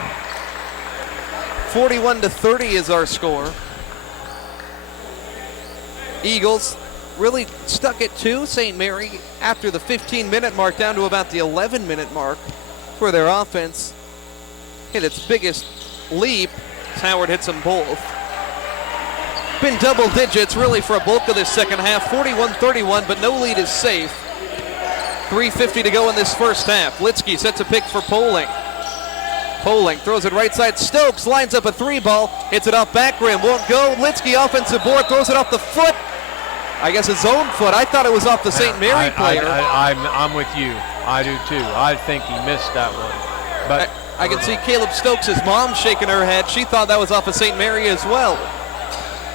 41-30 is our score. Eagles really stuck at 2. St. Mary after the 15-minute mark down to about the 11-minute mark for their offense. Hit its biggest leap. Howard hits them both. Been double digits really for a bulk of this second half. 41-31, but no lead is safe. 3:50 to go in this first half. Litsky sets a pick for Poling. Poling throws it right side. Stokes lines up a 3-ball. Hits it off back rim. Won't go. Litsky offensive board. Throws it off the foot. I guess his own foot. I thought it was off the St. Mary player. I'm with you. I do too. I think he missed that one. But I can see Caleb Stokes' mom shaking her head. She thought that was off of St. Mary as well.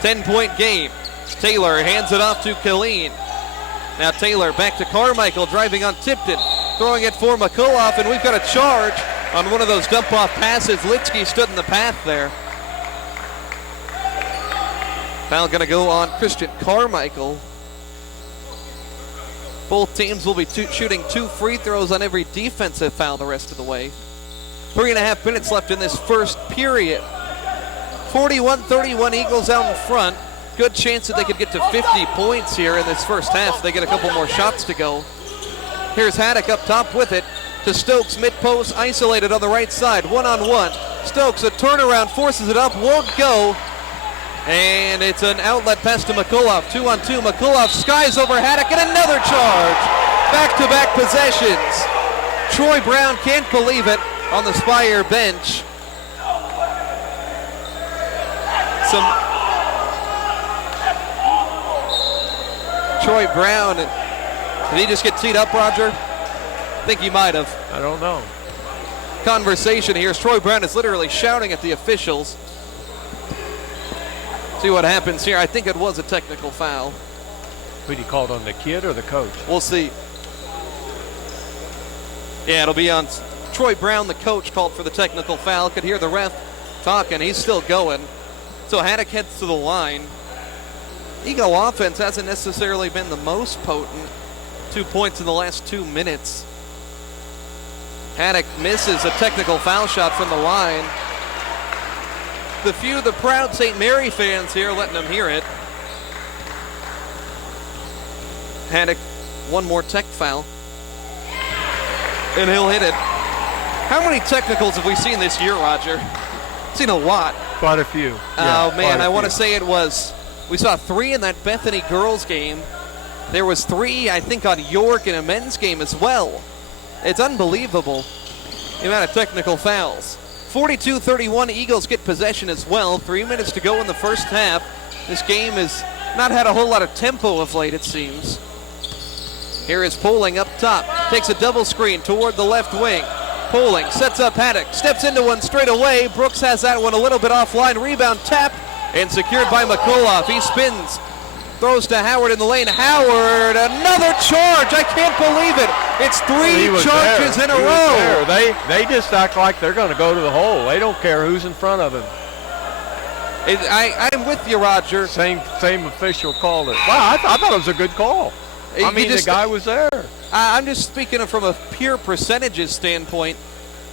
10-point game. Taylor hands it off to Killeen. Now Taylor back to Carmichael, driving on Tipton, throwing it for McCullough, and we've got a charge on one of those dump-off passes. Litsky stood in the path there. Foul going to go on Christian Carmichael. Both teams will be shooting 2 free throws on every defensive foul the rest of the way. 3.5 minutes left in this first period. 41-31 Eagles out in front. Good chance that they could get to 50 points here in this first half. They get a couple more shots to go. Here's Haddock up top with it to Stokes, mid-post, isolated on the right side, one-on-one. Stokes, a turnaround, forces it up, won't go. And it's an outlet pass to McCullough, 2-on-2. McCullough skies over Haddock, and another charge. Back-to-back possessions. Troy Brown can't believe it on the Spire bench. Troy Brown, did he just get teed up, Roger? I think he might have. I don't know. Conversation here as Troy Brown is literally shouting at the officials. See what happens here. I think it was a technical foul. Who'd he called on, the kid or the coach? We'll see. Yeah, it'll be on Troy Brown, the coach, called for the technical foul. Could hear the ref talking. He's still going. So Haddock heads to the line. Eagle offense hasn't necessarily been the most potent. 2 points in the last 2 minutes. Haddock misses a technical foul shot from the line. The proud St. Mary fans here letting them hear it. Haddock, one more tech foul. And he'll hit it. How many technicals have we seen this year, Roger? Seen a lot. Quite a few. Oh, man, I want to say we saw 3 in that Bethany girls game. There was 3, I think, on York in a men's game as well. It's unbelievable, the amount of technical fouls. 42-31, Eagles get possession as well. 3 minutes to go in the first half. This game has not had a whole lot of tempo of late, it seems. Here is Poling up top. Takes a double screen toward the left wing. Poling sets up Haddock. Steps into one straight away. Brooks has that one a little bit offline. Rebound tap and secured by McCullough. He spins. Throws to Howard in the lane. Howard, another charge. I can't believe it. It's 3 charges in a row. They just act like they're going to go to the hole. They don't care who's in front of him. I'm with you, Roger. Same official called it. Wow, I thought it was a good call. The guy was there. I'm just speaking from a pure percentages standpoint.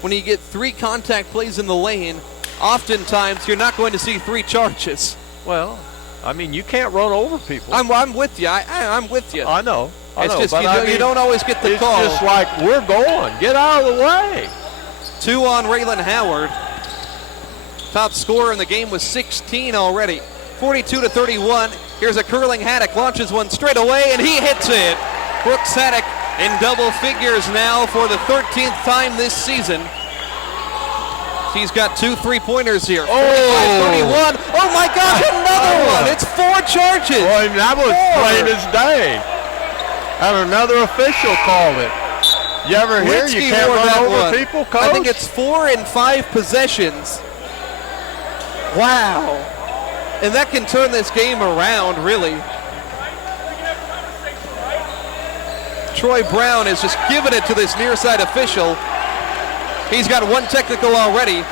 When you get 3 contact plays in the lane, oftentimes you're not going to see 3 charges. Well, you can't run over people. I'm with you. I'm with you. I know. It's just you don't always get the call. It's just like, we're going. Get out of the way. 2 on Raylan Howard. Top scorer in the game was 16 already. 42-31. Here's a curling Haddock. Launches one straight away, and he hits it. Brooks Haddock in double figures now for the 13th time this season. He's got 2 3-pointers here. 45-31. Oh my gosh, another one. It's 4 charges. Boy, that was plain as day. And another official called it. You ever hear you can't run over people, Coach? I think it's 4 and 5 possessions. Wow. And that can turn this game around, really. Troy Brown is just giving it to this near side official. He's got 1 technical already.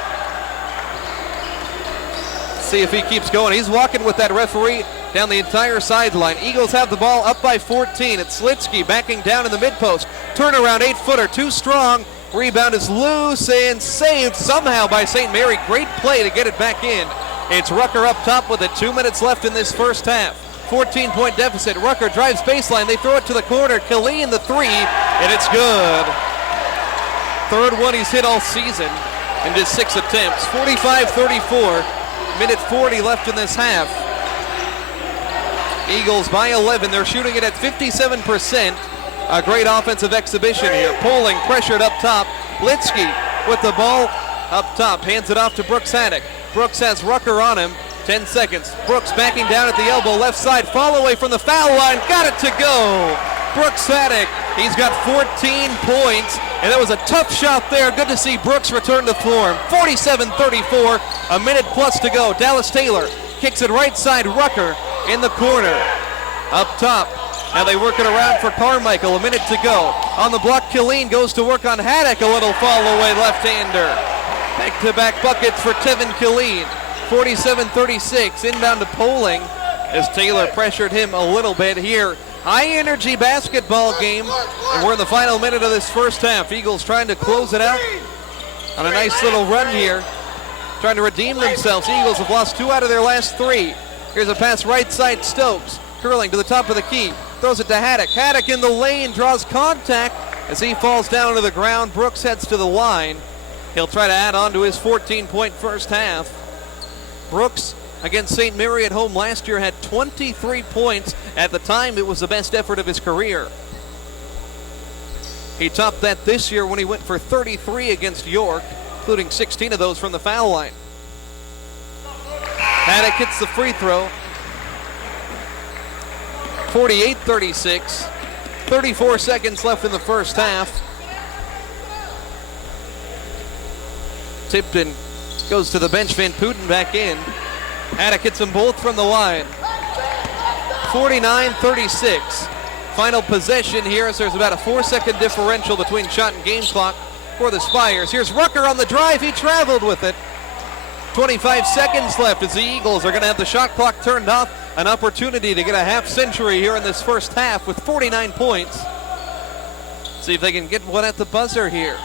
See if he keeps going. He's walking with that referee down the entire sideline. Eagles have the ball up by 14. It's Slitsky backing down in the mid-post. Turnaround 8-footer, too strong. Rebound is loose and saved somehow by St. Mary. Great play to get it back in. It's Rucker up top with it. 2 minutes left in this first half. 14-point deficit. Rucker drives baseline. They throw it to the corner. Killeen the 3, and it's good. 3rd one he's hit all season in just 6 attempts. 45-34. Minute 40 left in this half. Eagles by 11. They're shooting it at 57%. A great offensive exhibition here. Poling pressured up top. Litsky with the ball up top. Hands it off to Brooks Haddock. Brooks has Rucker on him. 10 seconds. Brooks backing down at the elbow, left side. Fall away from the foul line. Got it to go. Brooks Haddock. He's got 14 points, and that was a tough shot there. Good to see Brooks return to form. 47-34, a minute plus to go. Dallas Taylor kicks it right side. Rucker in the corner. Up top. Now they work it around for Carmichael. A minute to go. On the block, Killeen goes to work on Haddock. A little fall away left-hander. Back-to-back buckets for Tevin Killeen. 47-36. Inbound to Poling as Taylor pressured him a little bit here. High-energy basketball game, and we're in the final minute of this first half. Eagles trying to close it out on a nice little run here, trying to redeem themselves. Eagles have lost 2 out of their last 3. Here's a pass right side, Stokes. Curling to the top of the key. Throws it to Haddock. Haddock in the lane, draws contact as he falls down to the ground. Brooks heads to the line. He'll try to add on to his 14-point first half. Brooks against St. Mary at home last year had 23 points. At the time, it was the best effort of his career. He topped that this year when he went for 33 against York, including 16 of those from the foul line. Haddock hits the free throw. 48-36. 34 seconds left in the first half. Tipton goes to the bench. Van Putten back in. Haddock hits them both from the line. 49-36. Final possession here as there's about a 4-second differential between shot and game clock for the Spires. Here's Rucker on the drive. He traveled with it. 25 seconds left as the Eagles are going to have the shot clock turned off. An opportunity to get a half century here in this first half with 49 points. See if they can get one at the buzzer here.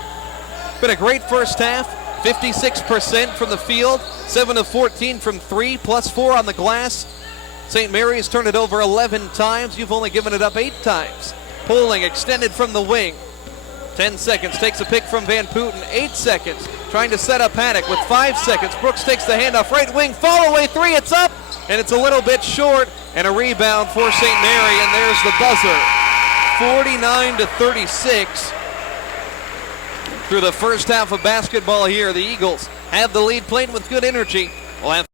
Been a great first half. 56% from the field, 7 of 14 from 3, plus 4 on the glass. St. Mary's turned it over 11 times. You've only given it up 8 times. Poling extended from the wing. 10 seconds, takes a pick from Van Putten. 8 seconds, trying to set up Haddock with 5 seconds. Brooks takes the handoff, right wing, fall away 3, it's up, and it's a little bit short, and a rebound for St. Mary, and there's the buzzer. 49-36. Through the first half of basketball here, the Eagles have the lead, playing with good energy. We'll have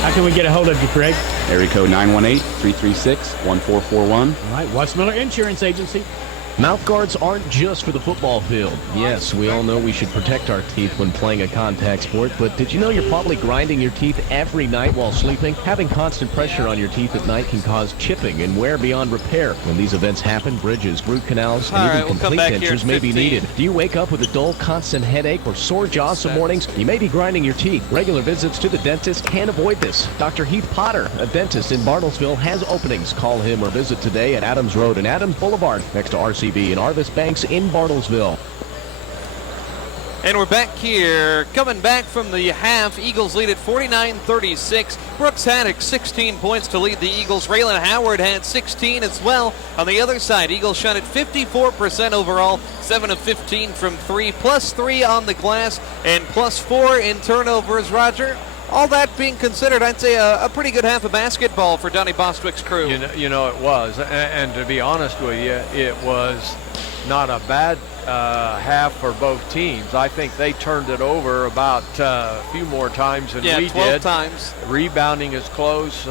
How can we get a hold of you, Craig? Area code 918-336-1441. All right, West Miller Insurance Agency. Mouth guards aren't just for the football field. Yes, we all know we should protect our teeth when playing a contact sport, but did you know you're probably grinding your teeth every night while sleeping? Having constant pressure on your teeth at night can cause chipping and wear beyond repair. When these events happen, bridges, root canals, and even complete dentures may be needed. Do you wake up with a dull, constant headache or sore jaws some mornings? You may be grinding your teeth. Regular visits to the dentist can avoid this. Dr. Heath Potter, a dentist in Bartlesville, has openings. Call him or visit today at Adams Road and Adams Boulevard next to RCB and Arvis Banks in Bartlesville. And we're back here, coming back from the half. Eagles lead at 49-36. Brooks Haddock, 16 points to lead the Eagles. Raylan Howard had 16 as well. On the other side, Eagles shot at 54% overall, 7 of 15 from 3, +3 on the glass, and +4 in turnovers. Roger, all that being considered, I'd say a pretty good half of basketball for Donnie Bostwick's crew. You know it was. And to be honest with you, it was not a bad half for both teams. I think they turned it over about a few more times than we 12 did. times. Rebounding is close.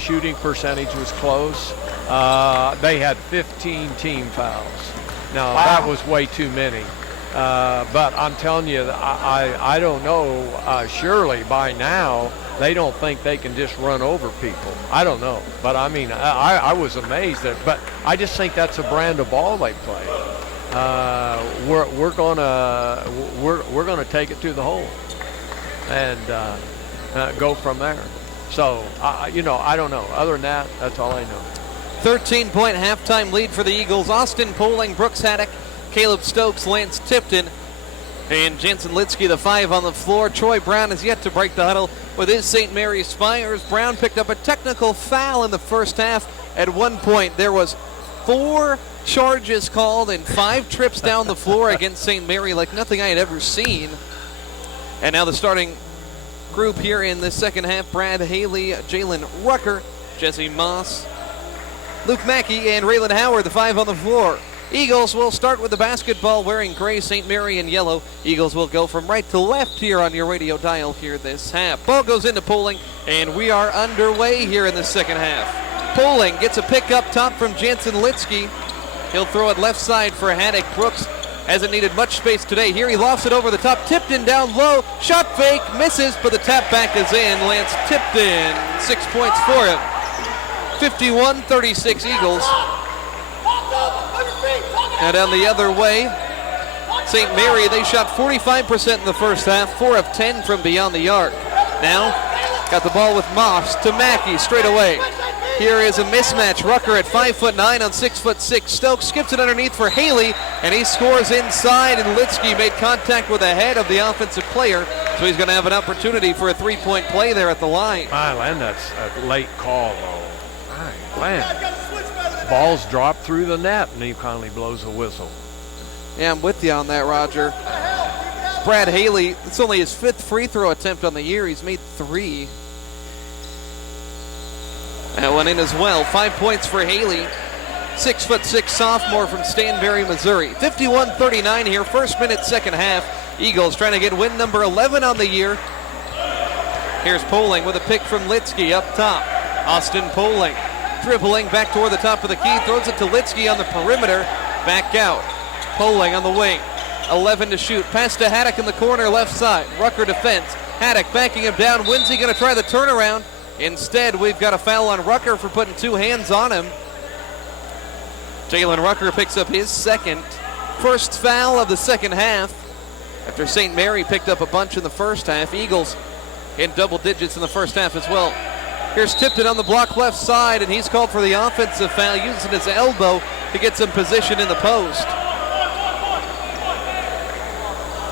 Shooting percentage was close. They had 15 team fouls. Now, that was way too many. But I'm telling you, I don't know. Surely by now, they don't think they can just run over people. I don't know. But I mean, I was amazed at. But I just think that's a brand of ball they play. We're gonna take it to the hole and go from there. So I don't know. Other than that, that's all I know. 13-point halftime lead for the Eagles. Austin Poling, Brooks Haddock, Caleb Stokes, Lance Tipton, and Jansen Litsky, the 5 on the floor. Troy Brown has yet to break the huddle with his St. Mary's Spires. Brown picked up a technical foul in the first half. At one point, there was 4 charges called and 5 trips down the floor against St. Mary, like nothing I had ever seen. And now the starting group here in the second half: Brad Haley, Jalen Rucker, Jesse Moss, Luke Mackey, and Raylan Howard, the 5 on the floor. Eagles will start with the basketball wearing gray, St. Mary in yellow. Eagles will go from right to left here on your radio dial here this half. Ball goes into Poling, and we are underway here in the second half. Poling gets a pick up top from Jansen Litsky. He'll throw it left side for Haddock. Brooks hasn't needed much space today. Here he lofts it over the top. Tipton down low. Shot fake, misses, but the tap back is in. Lance Tipton, 6 points for him. 51-36 Eagles. Now down the other way, St. Mary, they shot 45% in the first half, 4 of 10 from beyond the arc. Now, got the ball with Moss to Mackey straight away. Here is a mismatch. Rucker at 5'9" on 6'6". Stokes skips it underneath for Haley, and he scores inside, and Litsky made contact with the head of the offensive player, so he's going to have an opportunity for a 3-point play there at the line. And that's a late call, though. Ball's dropped through the net, and he finally blows a whistle. Yeah, I'm with you on that, Roger. Brad Haley, it's only his 5th free throw attempt on the year. He's made 3. That one in as well. 5 points for Haley. 6'6" sophomore from Stanberry, Missouri. 51-39 here, first minute, second half. Eagles trying to get win number 11 on the year. Here's Poling with a pick from Litsky up top. Austin Poling dribbling back toward the top of the key, throws it to Litsky on the perimeter, back out. Poling on the wing, 11 to shoot. Pass to Haddock in the corner, left side. Rucker defense. Haddock backing him down. Winsey going to try the turnaround. Instead, we've got a foul on Rucker for putting 2 hands on him. Jalen Rucker picks up his first foul of the second half after St. Mary picked up a bunch in the first half. Eagles in double digits in the first half as well. Here's Tipton on the block left side, and he's called for the offensive foul, using his elbow to get some position in the post.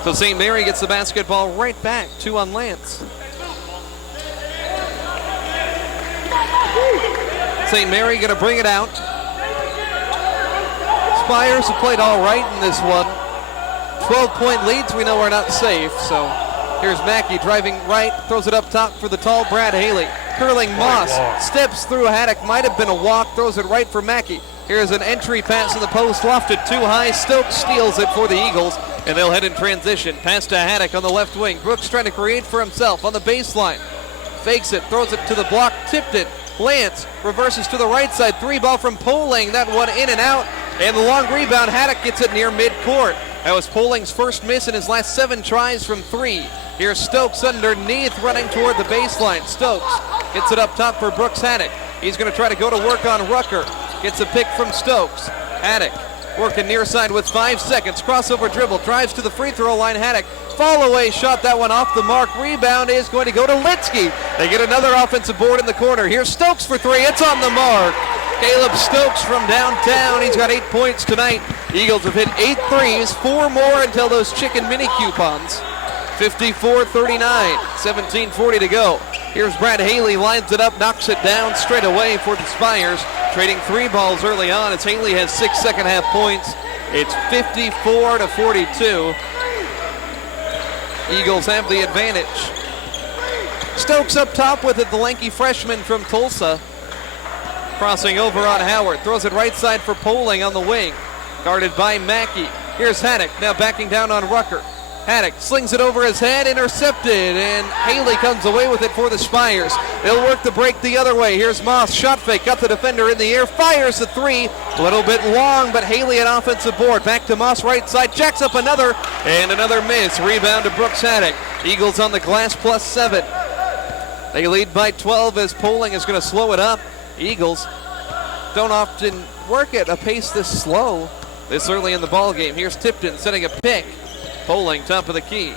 So St. Mary gets the basketball right back, 2 on Lance. St. Mary going to bring it out. Spires have played all right in this one. 12-point leads, we know we're not safe, so here's Mackey driving right, throws it up top for the tall Brad Haley. Curling Moss steps through Haddock, might have been a walk, throws it right for Mackey. Here's an entry pass in the post, lofted too high. Stokes steals it for the Eagles, and they'll head in transition. Pass to Haddock on the left wing. Brooks trying to create for himself on the baseline. fakes it, throws it to the block, tipped it. Lance reverses to the right side, 3-ball from Poling, that one in and out, and the long rebound, Haddock gets it near midcourt. That was Poling's first miss in his last 7 tries from 3. Here's Stokes underneath, running toward the baseline. Stokes gets it up top for Brooks Haddock. He's going to try to go to work on Rucker. Gets a pick from Stokes. Haddock working near side with 5 seconds. Crossover dribble, drives to the free throw line. Haddock, fall away shot, that one off the mark. Rebound is going to go to Litsky. They get another offensive board in the corner. Here's Stokes for 3. It's on the mark. Caleb Stokes from downtown. He's got 8 points tonight. Eagles have hit 8 threes, 4 more until those chicken mini coupons. 54-39, 17:40 to go. Here's Brad Haley, lines it up, knocks it down straight away for the Spires. Trading 3 balls early on as Haley has 6 second half points. It's 54-42. Eagles have the advantage. Stokes up top with it, the lanky freshman from Tulsa. Crossing over on Howard, throws it right side for Poling on the wing. Guarded by Mackey. Here's Haddock, now backing down on Rucker. Haddock slings it over his head, intercepted, and Haley comes away with it for the Spires. They'll work the break the other way. Here's Moss, shot fake, got the defender in the air, fires the 3. A little bit long, but Haley an offensive board. Back to Moss, right side, jacks up another, and another miss. Rebound to Brooks Haddock. Eagles on the glass +7. They lead by 12 as Poling is going to slow it up. Eagles don't often work at a pace this slow this early in the ball game. Here's Tipton setting a pick. Poling, top of the key.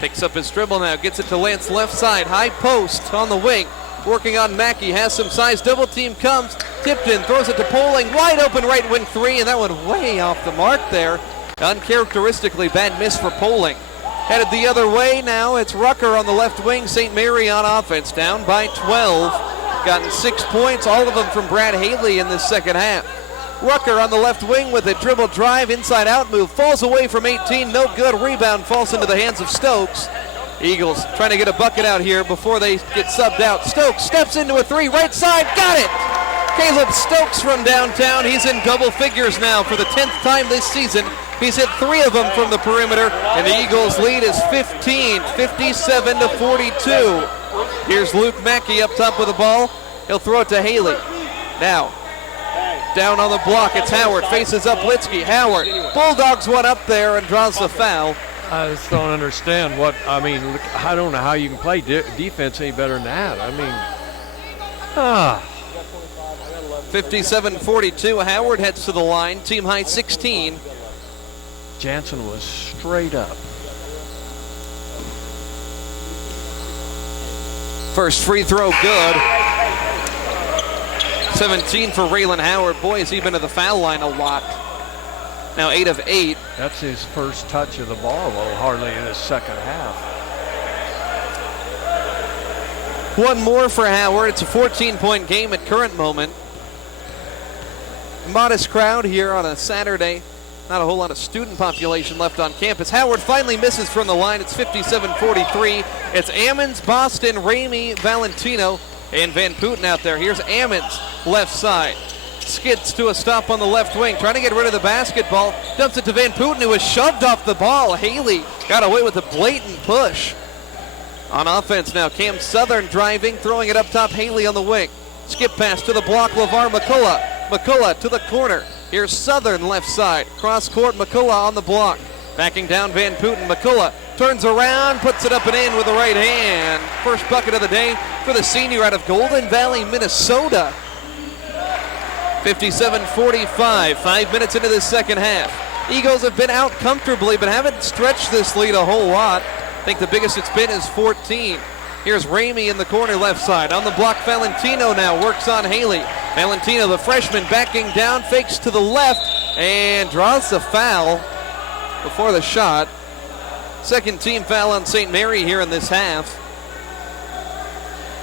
Picks up his dribble now, gets it to Lance left side. High post on the wing. Working on Mackey, has some size. Double team comes. Tipton throws it to Poling. Wide open right wing 3, and that one way off the mark there. Uncharacteristically bad miss for Poling. Headed the other way now. It's Rucker on the left wing. St. Mary on offense, down by 12. Gotten 6 points, all of them from Brad Haley in this second half. Rucker on the left wing with a dribble drive, inside out move, falls away from 18, no good. Rebound falls into the hands of Stokes. Eagles trying to get a bucket out here before they get subbed out. Stokes steps into a 3, right side, got it! Caleb Stokes from downtown, he's in double figures now for the 10th time this season. He's hit 3 of them from the perimeter, and the Eagles lead is 15, 57-42. Here's Luke Mackey up top with the ball. He'll throw it to Haley. Now, down on the block, it's Howard, faces up Litsky. Howard bulldogs one up there and draws the foul. I just don't understand what, I don't know how you can play defense any better than that. 57-42, Howard heads to the line, team high 16. Jansen was straight up. First free throw good. 17 for Raylan Howard. Boy, has he been to the foul line a lot. Now 8 of 8. That's his first touch of the ball, though, hardly in his second half. One more for Howard. It's a 14-point game at current moment. Modest crowd here on a Saturday. Not a whole lot of student population left on campus. Howard finally misses from the line. It's 57-43. It's Ammons, Boston, Ramey, Valentino, and Van Putten out there. Here's Ammons, left side. Skids to a stop on the left wing, trying to get rid of the basketball. Dumps it to Van Putten, who was shoved off the ball. Haley got away with a blatant push. On offense now, Cam Southern driving, throwing it up top. Haley on the wing. Skip pass to the block, LeVar McCullough. McCullough to the corner. Here's Southern left side. Cross court, McCullough on the block. Backing down Van Putten. McCullough turns around, puts it up and in with the right hand. First bucket of the day for the senior out of Golden Valley, Minnesota. 57-45, 5 minutes into the second half. Eagles have been out comfortably, but haven't stretched this lead a whole lot. I think the biggest it's been is 14. Here's Ramey in the corner left side. On the block, Valentino now works on Haley. Valentino, the freshman, backing down, fakes to the left, and draws the foul before the shot. Second team foul on St. Mary here in this half.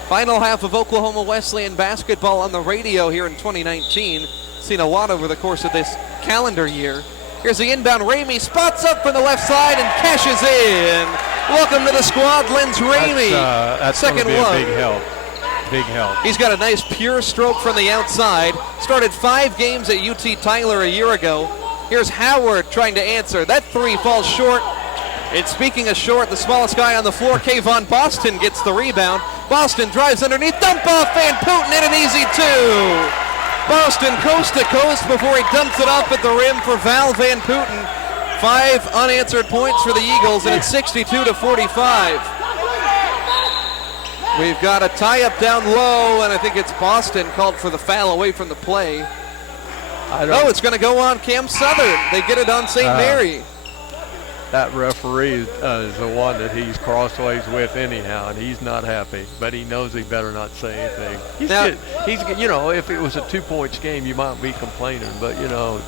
Final half of Oklahoma Wesleyan basketball on the radio here in 2019. Seen a lot over the course of this calendar year. Here's the inbound. Ramey spots up from the left side and cashes in. Welcome to the squad, Linz Ramey. That's second be a one. big help. Big help. He's got a nice pure stroke from the outside. Started 5 games at UT Tyler a year ago. Here's Howard trying to answer. That 3 falls short. And speaking of short, the smallest guy on the floor, Kayvon Boston, gets the rebound. Boston drives underneath, dump off Van Putten, and an easy two. Boston coast to coast before he dumps it off at the rim for Val Van Putten. 5 unanswered points for the Eagles, and it's 62-45. We've got a tie-up down low, and I think it's Boston called for the foul away from the play. Oh, it's going to go on Cam Southern. They get it on St. Mary. That referee is the one that he's crossways with anyhow, and he's not happy. But he knows he better not say anything. He's you know, if it was a 2-point game, you might be complaining, but you know.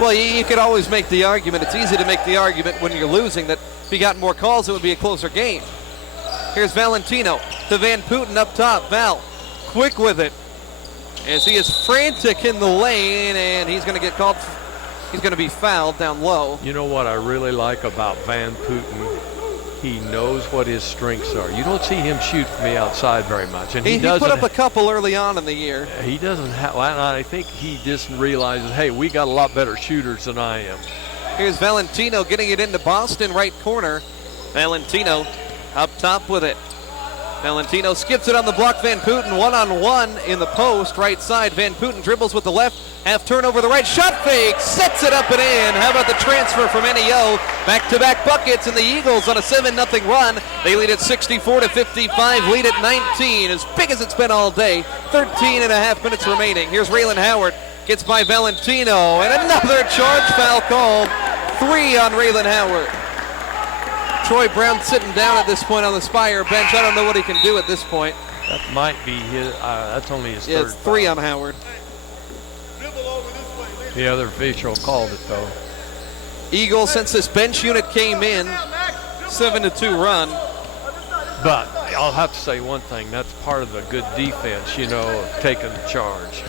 Well, you could always make the argument. It's easy to make the argument when you're losing that if you got more calls, it would be a closer game. Here's Valentino to Van Putten up top. Val, quick with it, as he is frantic in the lane, and he's going to get called. He's going to be fouled down low. You know what I really like about Van Putten? He knows what his strengths are. You don't see him shoot from the outside very much. And he put up a couple early on in the year. He doesn't have, I think he just realizes, hey, we got a lot better shooters than I am. Here's Valentino getting it into Boston, right corner. Valentino up top with it. Valentino skips it on the block. Van Putten one-on-one in the post, right side. Van Putten dribbles with the left, half turnover the right, shot fake, sets it up and in. How about the transfer from NEO? Back-to-back buckets, and the Eagles on a 7-0 run. They lead at 64-55, lead at 19, as big as it's been all day. 13 and a half minutes remaining. Here's Raylan Howard, gets by Valentino, and another charge foul called. 3 on Raylan Howard. Troy Brown sitting down at this point on the Spire bench. I don't know what he can do at this point. That might be his, that's only his yeah, third. It's 3 on Howard. The other official called it though. Eagles, since this bench unit came in, 7-2 run. But I'll have to say one thing, that's part of the good defense, you know, of taking the charge.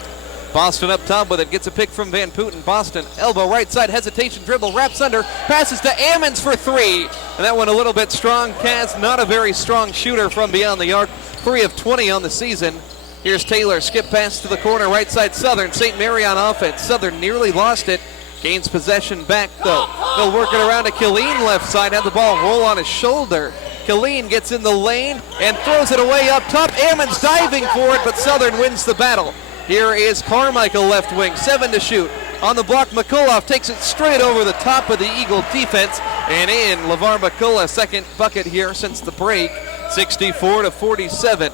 Boston up top with it, gets a pick from Van Putten. Boston, elbow right side, hesitation, dribble, wraps under, passes to Ammons for 3. And that one a little bit strong. Kaz, not a very strong shooter from beyond the arc. 3 of 20 on the season. Here's Taylor, skip pass to the corner, right side Southern. St. Mary on offense. Southern nearly lost it. Gains possession back though. They'll work it around to Killeen left side, had the ball roll on his shoulder. Killeen gets in the lane and throws it away up top. Ammons diving for it, but Southern wins the battle. Here is Carmichael left wing, 7 to shoot. On the block, McCullough takes it straight over the top of the Eagle defense and in. LeVar McCullough, second bucket here since the break, 64-47.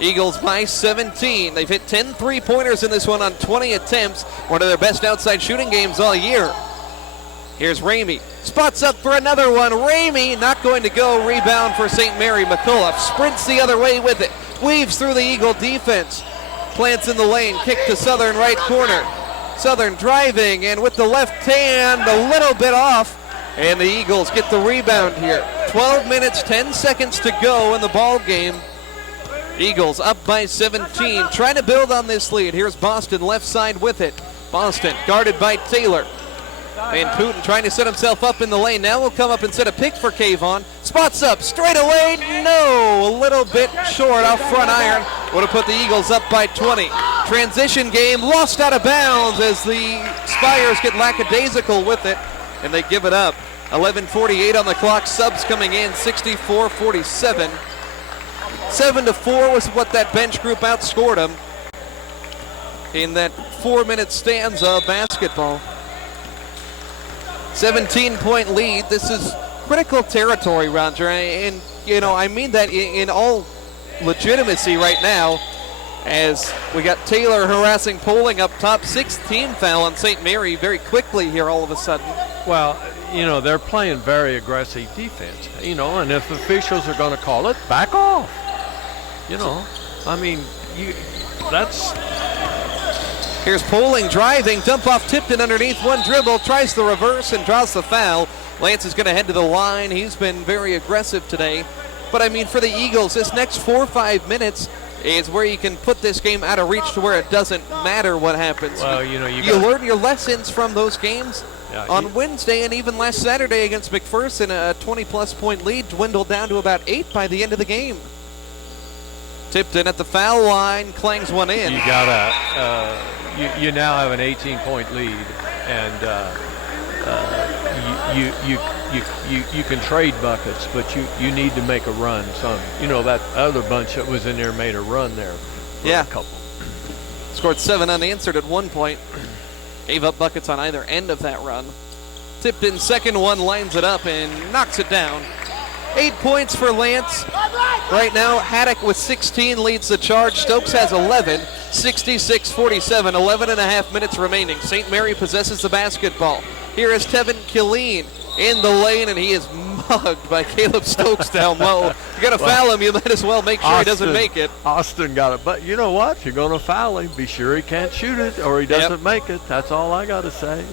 Eagles by 17. They've hit 10 3-pointers in this one on 20 attempts. One of their best outside shooting games all year. Here's Ramey. Spots up for another one. Ramey not going to go. Rebound for St. Mary. McCullough sprints the other way with it. Weaves through the Eagle defense. Plants in the lane, kick to Southern right corner. Southern driving, and with the left hand, a little bit off, and the Eagles get the rebound here. 12 minutes, 10 seconds to go in the ball game. Eagles up by 17, trying to build on this lead. Here's Boston left side with it. Boston guarded by Taylor. Van Putten trying to set himself up in the lane. Now will come up and set a pick for Kayvon. Spots up, straight away, no. A little bit short off front iron. Would have put the Eagles up by 20. Transition game, lost out of bounds as the Spires get lackadaisical with it, and they give it up. 11:48 on the clock, subs coming in, 64-47. 7-4 was what that bench group outscored them in that 4-minute stanza of basketball. 17-point lead. This is critical territory, Roger, and you know I mean that in all legitimacy right now, as we got Taylor harassing Poling up top. 6th team foul on St. Mary very quickly here all of a sudden. Well, you know, they're playing very aggressive defense, you know, and if officials are going to call it, back off. You know, I mean, that's... Here's Poling driving, dump off Tipton underneath, one dribble, tries the reverse and draws the foul. Lance is going to head to the line. He's been very aggressive today. But I mean, for the Eagles, this next 4 or 5 minutes is where you can put this game out of reach to where it doesn't matter what happens. Well, you know, you learn your lessons from those games. Yeah, on Wednesday and even last Saturday against McPherson, a 20-plus point lead dwindled down to about 8 by the end of the game. Tipton at the foul line, clangs one in. You got you now have an 18-point lead, and you can trade buckets, but you need to make a run. That other bunch that was in there made a run there for a couple. Scored 7 unanswered at one point. Gave up buckets on either end of that run. Tipped in second one, lines it up and knocks it down. 8 points for Lance. Right now, Haddock with 16 leads the charge. Stokes has 11, 66-47, 11 and a half minutes remaining. St. Mary possesses the basketball. Here is Tevin Killeen in the lane, and he is mugged by Caleb Stokes down low. You got to foul him. You might as well make sure he doesn't make it. Austin got it. But you know what? If you're going to foul him, be sure he can't shoot it or he doesn't make it. That's all I got to say.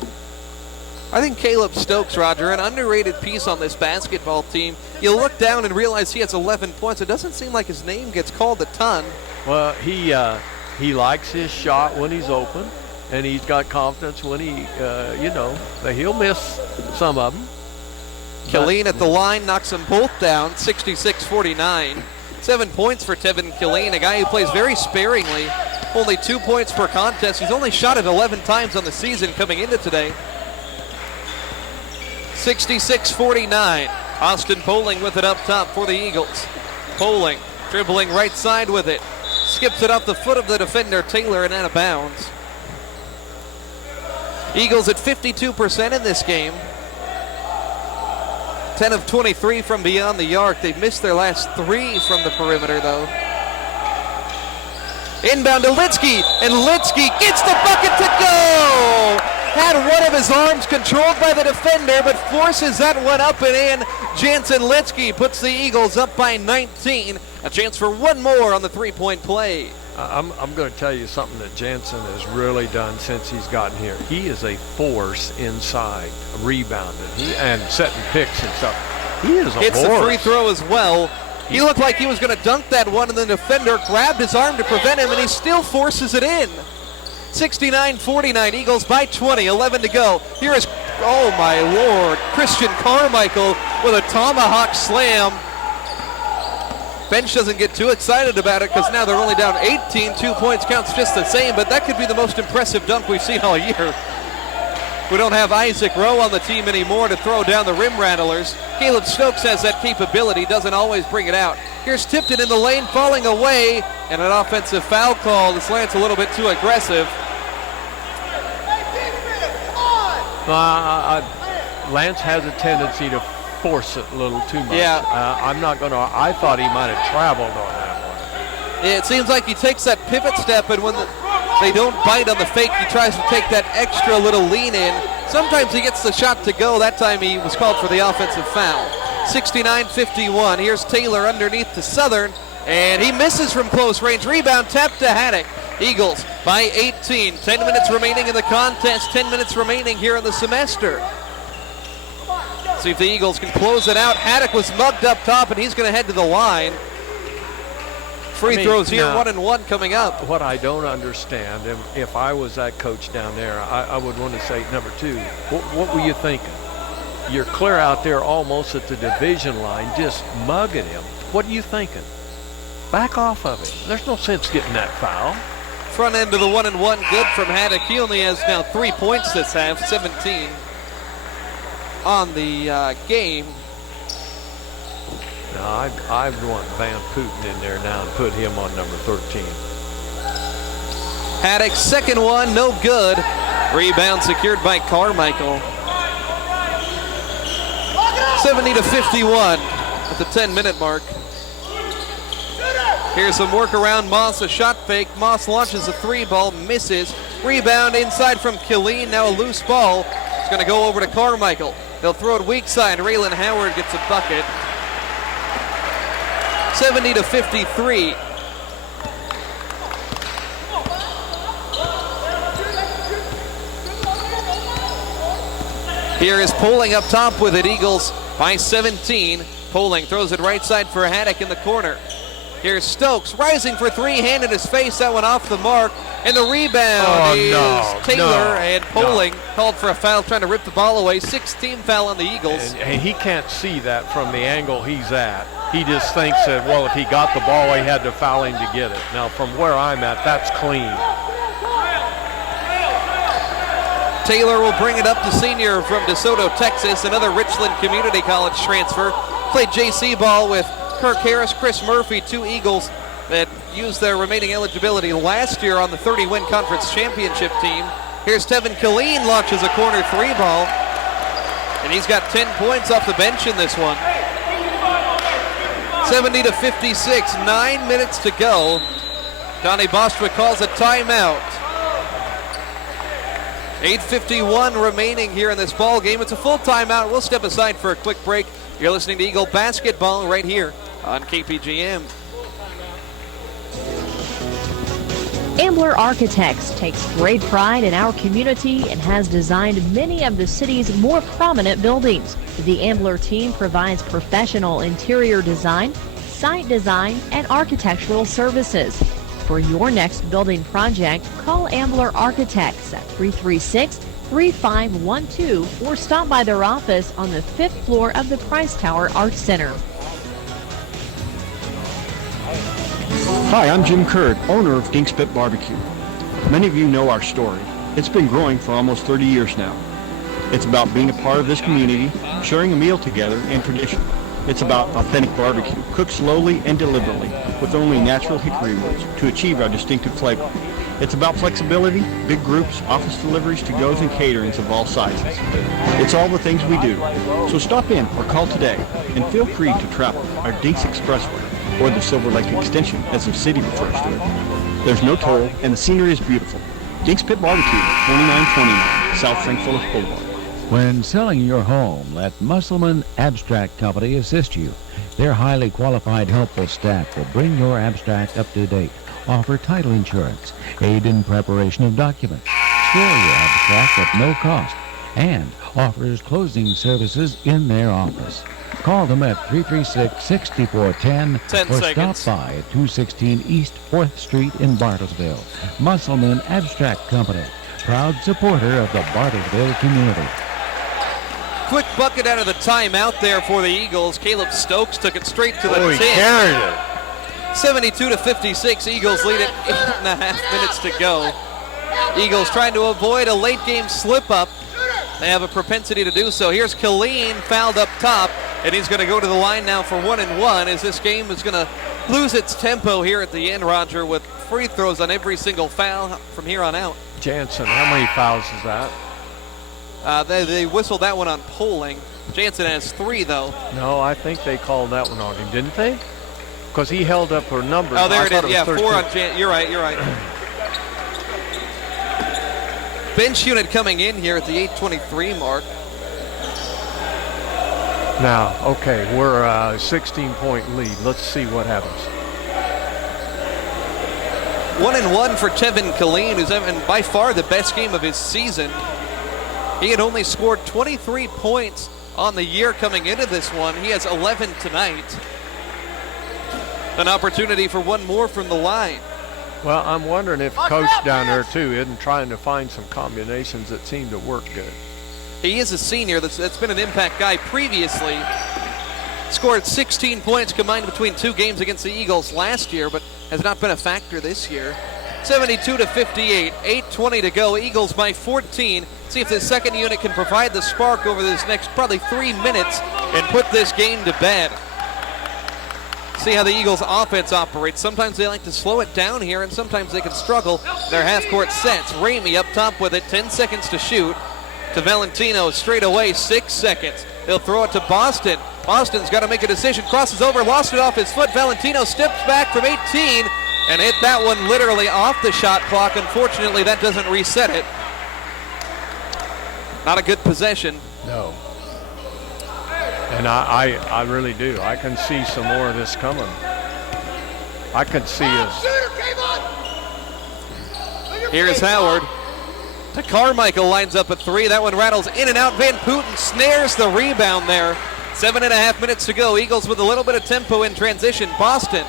I think Caleb Stokes, Roger, an underrated piece on this basketball team. You look down and realize he has 11 points. It doesn't seem like his name gets called a ton. Well, he likes his shot when he's open, and he's got confidence when he'll miss some of them. Killeen at the line knocks them both down, 66-49. 7 points for Tevin Killeen, a guy who plays very sparingly. Only 2 points per contest. He's only shot it 11 times on the season coming into today. 66-49. Austin Poling with it up top for the Eagles. Poling dribbling right side with it. Skips it off the foot of the defender, Taylor, and out of bounds. Eagles at 52% in this game. 10 of 23 from beyond the arc. They've missed their last 3 from the perimeter, though. Inbound to Litsky, and Litsky gets the bucket to go! Had one of his arms controlled by the defender, but forces that one up and in. Jansen Litsky puts the Eagles up by 19. A chance for one more on the three-point play. I'm going to tell you something that Jansen has really done since he's gotten here. He is a force inside, rebounding and setting picks and stuff. He is a Hits horse. the free throw as well. He looked like he was going to dunk that one, and the defender grabbed his arm to prevent him, and he still forces it in. 69-49, Eagles by 20, 11 to go. Here is, oh my Lord, Christian Carmichael with a tomahawk slam. Bench doesn't get too excited about it because now they're only down 18. 2 points counts just the same, but that could be the most impressive dunk we've seen all year. We don't have Isaac Rowe on the team anymore to throw down the rim rattlers. Caleb Stokes has that capability, doesn't always bring it out. Here's Tipton in the lane, falling away, and an offensive foul call. This Lance a little bit too aggressive. Lance has a tendency to force it a little too much. Yeah. I thought he might have traveled on that one. It seems like he takes that pivot step, and when they don't bite on the fake, he tries to take that extra little lean in. Sometimes he gets the shot to go. That time he was called for the offensive foul. 69-51. Here's Taylor underneath to Southern, and he misses from close range. Rebound tapped to Haddock. Eagles by 18. 10 minutes remaining in the contest. 10 minutes remaining here in the semester. See if the Eagles can close it out. Haddock was mugged up top, and he's going to head to the line. Free throws here, 1-and-1 coming up. What I don't understand, and if I was that coach down there, I would want to say, number two, what were you thinking? You're clear out there almost at the division line, just mugging him. What are you thinking? Back off of him. There's no sense getting that foul. Front end of the 1-and-1, good from Haddock. He only has now 3 points this half, 17 on the game. No, I want Van Putten in there now and put him on number 13. Haddock, second one, no good. Rebound secured by Carmichael. 70-51 at the 10-minute mark. Here's some work around Moss, a shot fake. Moss launches a three ball, misses. Rebound inside from Killeen, now a loose ball. It's going to go over to Carmichael. They'll throw it weak side. Raylan Howard gets a bucket. 70-53. Here is Poling up top with it. Eagles by 17. Poling throws it right side for Haddock in the corner. Here's Stokes rising for three, hand in his face. That one off the mark. And the rebound is Taylor, and Poling called for a foul, trying to rip the ball away. 16 foul on the Eagles. And he can't see that from the angle he's at. He just thinks that, well, if he got the ball, he had to foul him to get it. Now, from where I'm at, that's clean. Taylor will bring it up to senior from DeSoto, Texas, another Richland Community College transfer. Played JC ball with Kirk Harris, Chris Murphy, two Eagles that used their remaining eligibility last year on the 30-win conference championship team. Here's Tevin Killeen, launches a corner three ball, and he's got 10 points off the bench in this one. 70-56, 9 minutes to go. Donnie Bostwick calls a timeout. 8:51 remaining here in this ball game. It's a full timeout. We'll step aside for a quick break. You're listening to Eagle Basketball right here on KPGM. Ambler Architects takes great pride in our community and has designed many of the city's more prominent buildings. The Ambler team provides professional interior design, site design, and architectural services. For your next building project, call Ambler Architects at 336-3512 or stop by their office on the 5th floor of the Price Tower Arts Center. Hi, I'm Jim Kurd, owner of Dink's Pit Barbecue. Many of you know our story. It's been growing for almost 30 years now. It's about being a part of this community, sharing a meal together, and tradition. It's about authentic barbecue, cooked slowly and deliberately with only natural hickory woods to achieve our distinctive flavor. It's about flexibility, big groups, office deliveries, to-goes, and caterings of all sizes. It's all the things we do. So stop in or call today and feel free to travel our Dinks Expressway or the Silver Lake Extension, as the city refers to it. There's no toll, and the scenery is beautiful. Dink's Pit Barbecue, 2929 South St. Philip Boulevard. When selling your home, let Musselman Abstract Company assist you. Their highly qualified, helpful staff will bring your abstract up to date, offer title insurance, aid in preparation of documents, store your abstract at no cost, and offers closing services in their office. Call them at 336-6410 or stop by at 216 East 4th Street in Bartlesville. Musselman Abstract Company, proud supporter of the Bartlesville community. Quick bucket out of the timeout there for the Eagles. Caleb Stokes took it straight to the 10. He carried it. 72-56, Eagles lead it, 8.5 minutes to go. Eagles trying to avoid a late game slip up. They have a propensity to do so. Here's Killeen fouled up top, and he's going to go to the line now for 1-1 as this game is going to lose its tempo here at the end, Roger, with free throws on every single foul from here on out. Jansen, how many fouls is that? They whistled that one on polling. Jansen has 3, though. No, I think they called that one on him, didn't they? Because he held up her number. Oh, there it is. Yeah, 4 on Jansen. You're right. Bench unit coming in here at the 8:23 mark. Now, okay, we're a 16-point lead. Let's see what happens. 1-1 for Tevin Killeen, who's having by far the best game of his season. He had only scored 23 points on the year coming into this one. He has 11 tonight. An opportunity for one more from the line. Well, I'm wondering if Coach down there, too, isn't trying to find some combinations that seem to work good. He is a senior that's been an impact guy previously. Scored 16 points combined between 2 games against the Eagles last year, but has not been a factor this year. 72-58, 8:20 to go. Eagles by 14. See if the second unit can provide the spark over this next probably 3 minutes and put this game to bed. See how the Eagles offense operates. Sometimes they like to slow it down here, and sometimes they can struggle. Their half-court sets. Ramey up top with it, 10 seconds to shoot. To Valentino, straight away, 6 seconds. He'll throw it to Boston. Boston's got to make a decision. Crosses over, lost it off his foot. Valentino steps back from 18 and hit that one literally off the shot clock. Unfortunately, that doesn't reset it. Not a good possession. No. And I really do. I can see some more of this coming. I can see us. Here's Howard. To Carmichael, lines up at 3. That one rattles in and out. Van Putten snares the rebound there. 7.5 minutes to go. Eagles with a little bit of tempo in transition. Boston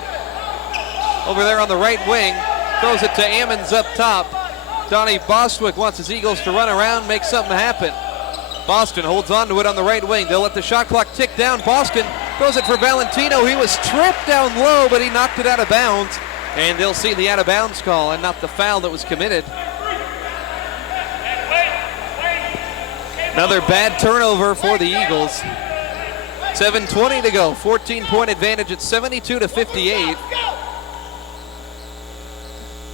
over there on the right wing. Throws it to Ammons up top. Donnie Bostwick wants his Eagles to run around, make something happen. Boston holds on to it on the right wing. They'll let the shot clock tick down. Boston throws it for Valentino. He was tripped down low, but he knocked it out of bounds. And they'll see the out of bounds call and not the foul that was committed. Another bad turnover for the Eagles. 7:20 to go. 14-point advantage at 72-58.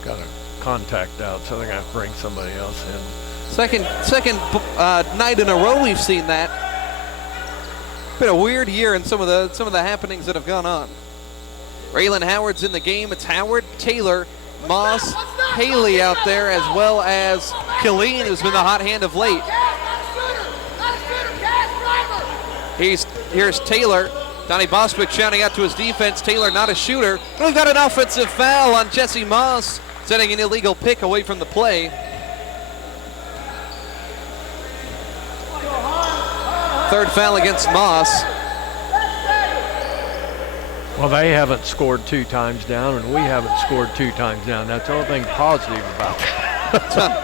Got a contact out, so they're going to bring somebody else in. Second night in a row we've seen that. Been a weird year in some of the happenings that have gone on. Raylan Howard's in the game. It's Howard, Taylor, Moss, Haley out there, as well as Killeen, who's been the hot hand of late. Here's Taylor. Donnie Bostwick shouting out to his defense. Taylor not a shooter. We've got an offensive foul on Jesse Moss, setting an illegal pick away from the play. Third foul against Moss. Well, they haven't scored 2 times down, and we haven't scored 2 times down. That's the only thing positive about it.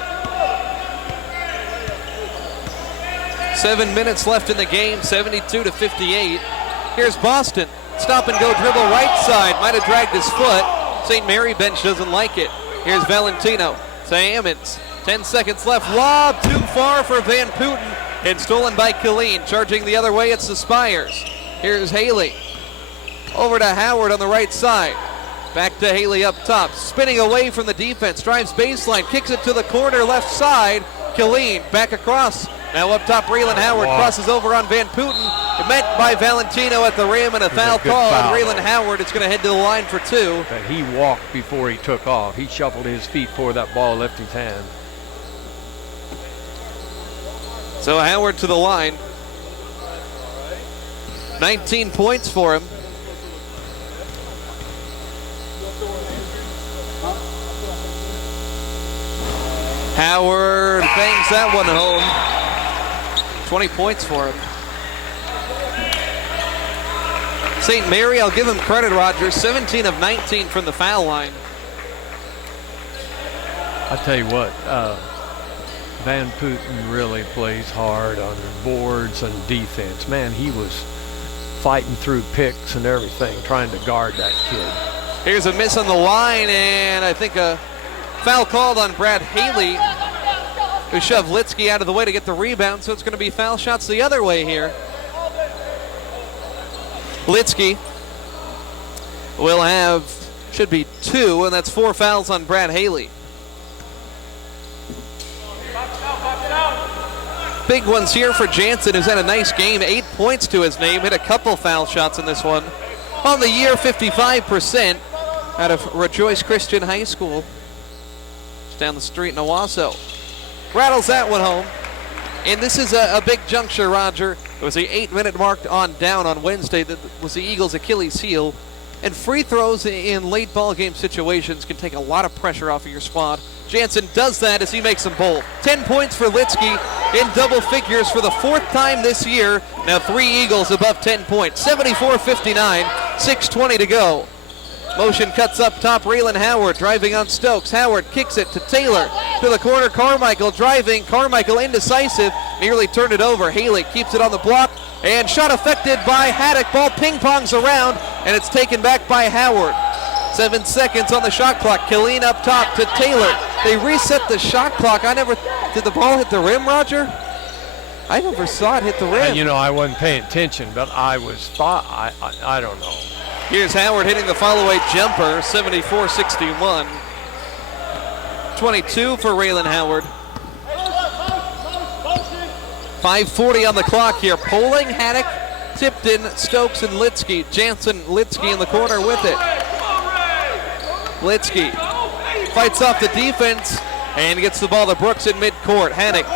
7 minutes left in the game, 72-58. Here's Boston. Stop and go dribble right side. Might have dragged his foot. St. Mary bench doesn't like it. Here's Valentino to Ammons. 10 seconds left. Lob too far for Van Putten. And stolen by Killeen. Charging the other way, it's the Spires. Here's Haley. Over to Howard on the right side. Back to Haley up top. Spinning away from the defense. Drives baseline. Kicks it to the corner left side. Killeen back across. Now up top, Raylan Howard crosses over on Van Putten. Met by Valentino at the rim, and a foul call on Raylan Howard. It's going to head to the line for 2. But he walked before he took off. He shuffled his feet before that ball left his hand. So Howard to the line. 19 points for him. Howard bangs that one home. 20 points for him. St. Mary, I'll give him credit, Roger. 17 of 19 from the foul line. I tell you what, Van Putten really plays hard on boards and defense. Man, he was fighting through picks and everything, trying to guard that kid. Here's a miss on the line, and I think a foul called on Brad Haley, who shoved Litsky out of the way to get the rebound, so it's going to be foul shots the other way here. Litsky will have, should be 2, and that's 4 fouls on Brad Haley. Big ones here for Jansen, who's had a nice game. 8 points to his name. Hit a couple foul shots in this one. On the year, 55% out of Rejoice Christian High School. Just down the street in Owasso. Rattles that one home. And this is a big juncture, Roger. It was the 8-minute mark on down on Wednesday that was the Eagles' Achilles heel. And free throws in late ball game situations can take a lot of pressure off of your squad. Jansen does that as he makes them both. 10 points for Litsky in double figures for the 4th time this year. Now 3 Eagles above 10 points. 74-59, 6:20 to go. Motion cuts up top. Raylan Howard driving on Stokes. Howard kicks it to Taylor. To the corner, Carmichael driving. Carmichael indecisive. Nearly turned it over. Haley keeps it on the block. And shot affected by Haddock. Ball ping-pongs around, and it's taken back by Howard. 7 seconds on the shot clock. Killeen up top to Taylor. They reset the shot clock. Did the ball hit the rim, Roger? I never saw it hit the rim. You know, I wasn't paying attention, but I don't know. Here's Howard hitting the follow-away jumper, 74-61. 22 for Raylan Howard. 5:40 on the clock here. Poling, Haddock, Tipton, Stokes, and Litsky. Jansen, Litsky in the corner with it. Litsky fights off the defense and gets the ball to Brooks in midcourt. Haddock,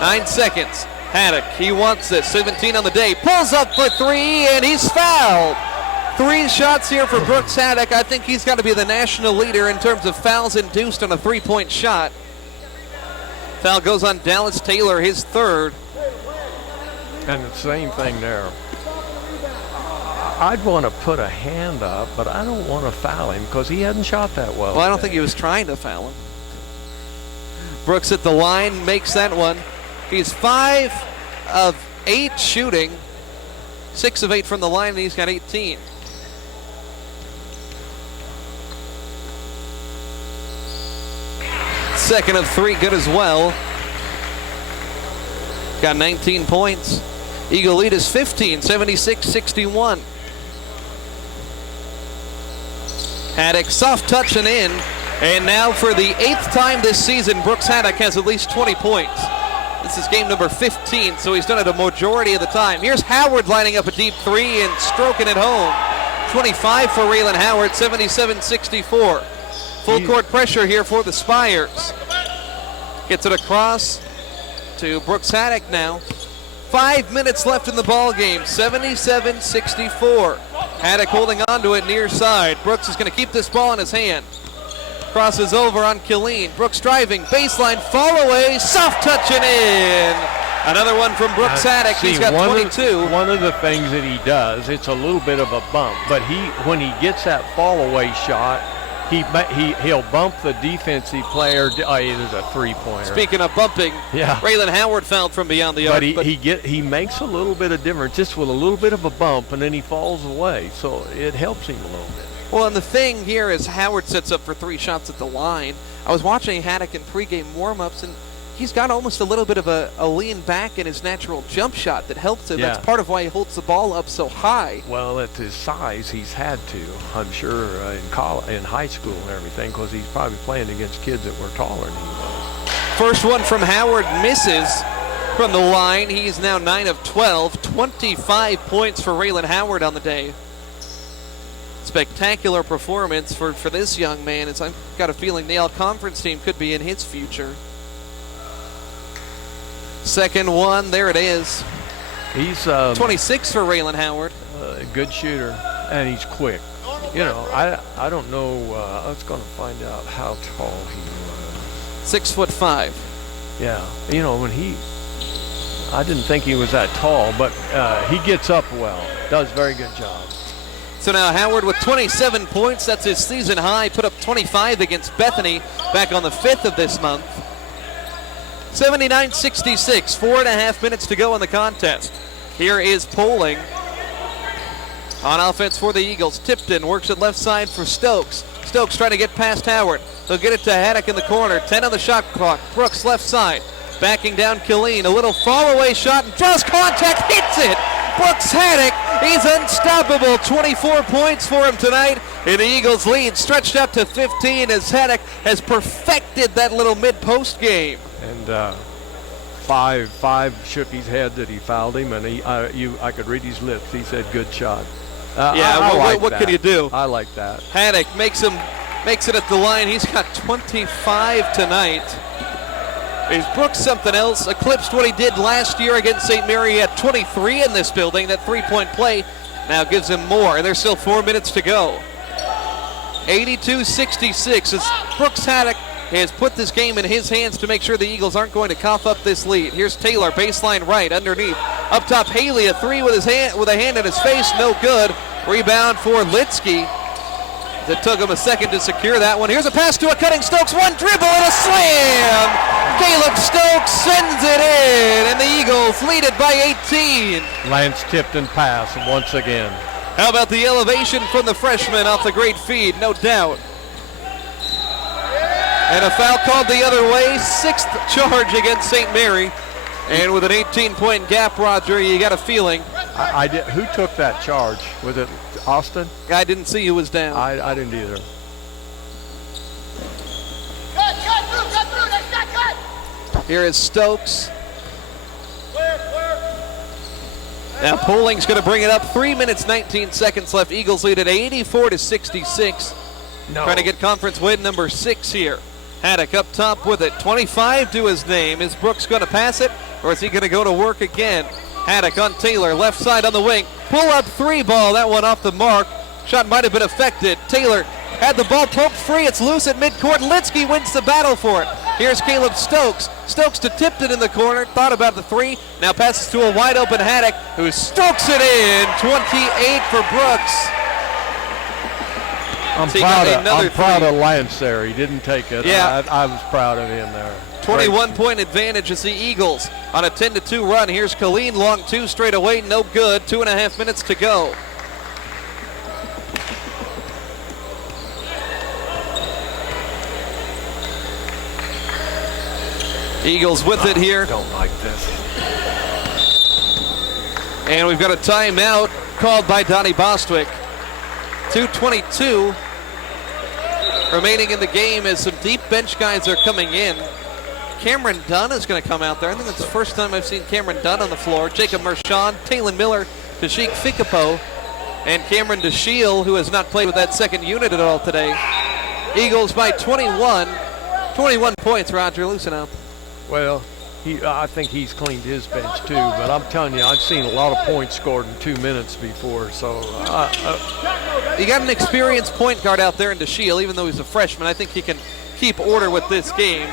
9 seconds. Haddock, he wants this. 17 on the day. Pulls up for 3, and he's fouled. 3 shots here for Brooks Haddock. I think he's got to be the national leader in terms of fouls induced on a 3-point shot. Foul goes on Dallas Taylor, his 3rd. And the same thing there. I'd want to put a hand up, but I don't want to foul him because he hadn't shot that well. Well, I don't think he was trying to foul him. Brooks at the line, makes that one. He's 5 of 8 shooting, 6 of 8 from the line, and he's got 18. Second of 3, good as well. Got 19 points. Eagle lead is 15, 76-61. Haddock soft touch and in. And now for the 8th time this season, Brooks Haddock has at least 20 points. This is game number 15, so he's done it a majority of the time. Here's Howard lining up a deep three and stroking it home. 25 for Raylan Howard, 77-64. Full court pressure here for the Spires. Gets it across to Brooks Haddock now. 5 minutes left in the ball game, 77-64. Haddock holding on to it near side. Brooks is going to keep this ball in his hand. Crosses over on Killeen. Brooks driving, baseline, fall away, soft touch and in. Another one from Brooks Haddock. He's got 22. One of the things that he does, it's a little bit of a bump, but when he gets that fall away shot, he'll bump the defensive player. It is a three-pointer. Speaking of bumping, Raylan Howard fouled from beyond the arc. But he makes a little bit of difference, just with a little bit of a bump, and then he falls away. So it helps him a little bit. Well, and the thing here is Howard sets up for 3 shots at the line. I was watching Haddock in pregame warm-ups, and he's got almost a little bit of a lean back in his natural jump shot that helps him. Yeah. That's part of why he holds the ball up so high. Well, at his size, he's had to, I'm sure, in high school and everything, because he's probably playing against kids that were taller than he was. First one from Howard misses from the line. He's now 9 of 12, 25 points for Raylan Howard on the day. Spectacular performance for this young man, as I've got a feeling the all-conference team could be in his future. Second one, there it is. He's 26 for Raylan Howard. A good shooter, and he's quick. You know, I don't know. I was going to find out how tall he was. 6'5". Yeah, you know, I didn't think he was that tall, but he gets up well. Does a very good job. So now Howard with 27 points. That's his season high. Put up 25 against Bethany back on the 5th of this month. 79-66, 4.5 minutes to go in the contest. Here is Poling on offense for the Eagles. Tipton works it left side for Stokes. Stokes trying to get past Howard. He'll get it to Haddock in the corner. 10 on the shot clock. Brooks left side. Backing down Killeen. A little fall away shot and draws contact. Hits it. Brooks Haddock, he's unstoppable. 24 points for him tonight. And the Eagles lead stretched up to 15 as Haddock has perfected that little mid-post game. And five shook his head that he fouled him, and I could read his lips. He said, "Good shot." What can you do? I like that. Haddock makes it at the line. He's got 25 tonight. Is Brooks something else? Eclipsed what he did last year against St. Mary. He had 23 in this building. That three-point play now gives him more, and there's still 4 minutes to go. 82-66 as Brooks Haddock has put this game in his hands to make sure the Eagles aren't going to cough up this lead. Here's Taylor, baseline right, underneath. Up top, Haley, a three with a hand in his face, no good. Rebound for Litsky. It took him a second to secure that one. Here's a pass to a cutting Stokes, one dribble and a slam! Caleb Stokes sends it in, and the Eagles lead it by 18. Lance Tipton pass once again. How about the elevation from the freshman off the great feed? No doubt. And a foul called the other way. 6th charge against St. Mary. And with an 18-point gap, Roger, you got a feeling. I did. Who took that charge? Was it Austin? I didn't see who was down. I didn't either. Here is Stokes. Now Poling's going to bring it up. 3 minutes, 19 seconds left. Eagles lead at 84-66. Trying to get conference win number 6 here. Haddock up top with it. 25 to his name. Is Brooks going to pass it, or is he going to go to work again? Haddock on Taylor, left side on the wing. Pull up three ball. That one off the mark. Shot might have been affected. Taylor had the ball poked free. It's loose at midcourt. Litsky wins the battle for it. Here's Caleb Stokes. Stokes to Tipton in the corner. Thought about the three. Now passes to a wide open Haddock, who strokes it in. 28 for Brooks. I'm proud of Lance there. He didn't take it. Yeah. I was proud of him there. 21-point advantage as the Eagles on a 10-2 run. Here's Killeen, long two straight away, no good. 2.5 minutes to go. Eagles with it here. Don't like this. And we've got a timeout called by Donnie Bostwick. 2:22 remaining in the game as some deep bench guys are coming in. Cameron Dunn is going to come out there. I think it's the first time I've seen Cameron Dunn on the floor. Jacob Mershon, Talon Miller, Tashik Fikapo, and Cameron DeShiel, who has not played with that second unit at all today. Eagles by 21. 21 points, Roger. Loosen up. Well, I think he's cleaned his bench too, but I'm telling you, I've seen a lot of points scored in 2 minutes before, so. You got an experienced point guard out there in DeShiel, even though he's a freshman. I think he can keep order with this game.